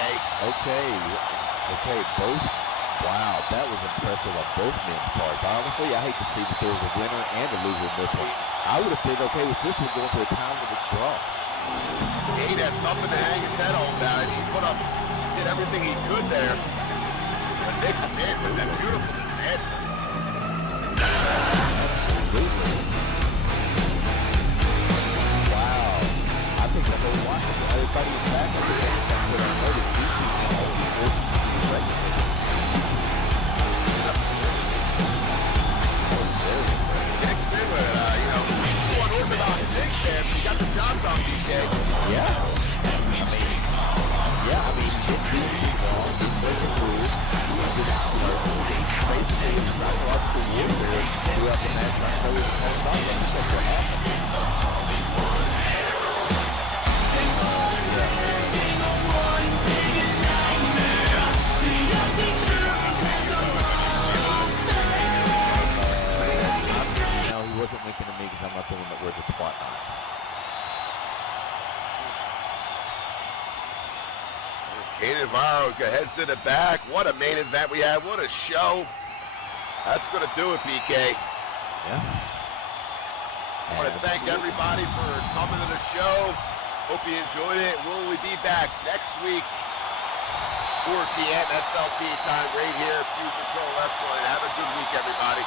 Okay, both. Wow, that was impressive on both men's parts. Honestly, I hate to see that there was a winner and a loser in this one. I would have been okay with this one going to a time-limit draw. He has nothing to hang his head on about. He did everything he could there. But Nick Singh with that beautiful disaster. Absolutely. Wow. I think the whole watch of everybody is back on the game. That's what I noticed. These two can only work regularly. Nick Singh, unorthodox Nick there, but he got the job done, BK. Yeah. I mean, he didn't do anything wrong. He played the rules. He was just, basically a psychological warfare throughout the match. I know he was calling out. That's what happened. No, he wasn't winking at me because I'm not the one that wears a twat on. Kane Navarro heads to the back. What a main event we had. What a show. That's going to do it, BK. Yeah. I want to thank everybody for coming to the show. Hope you enjoyed it. We'll be back next week, 4 p.m. SLT time right here at Fusion Pro Wrestling. Have a good week, everybody.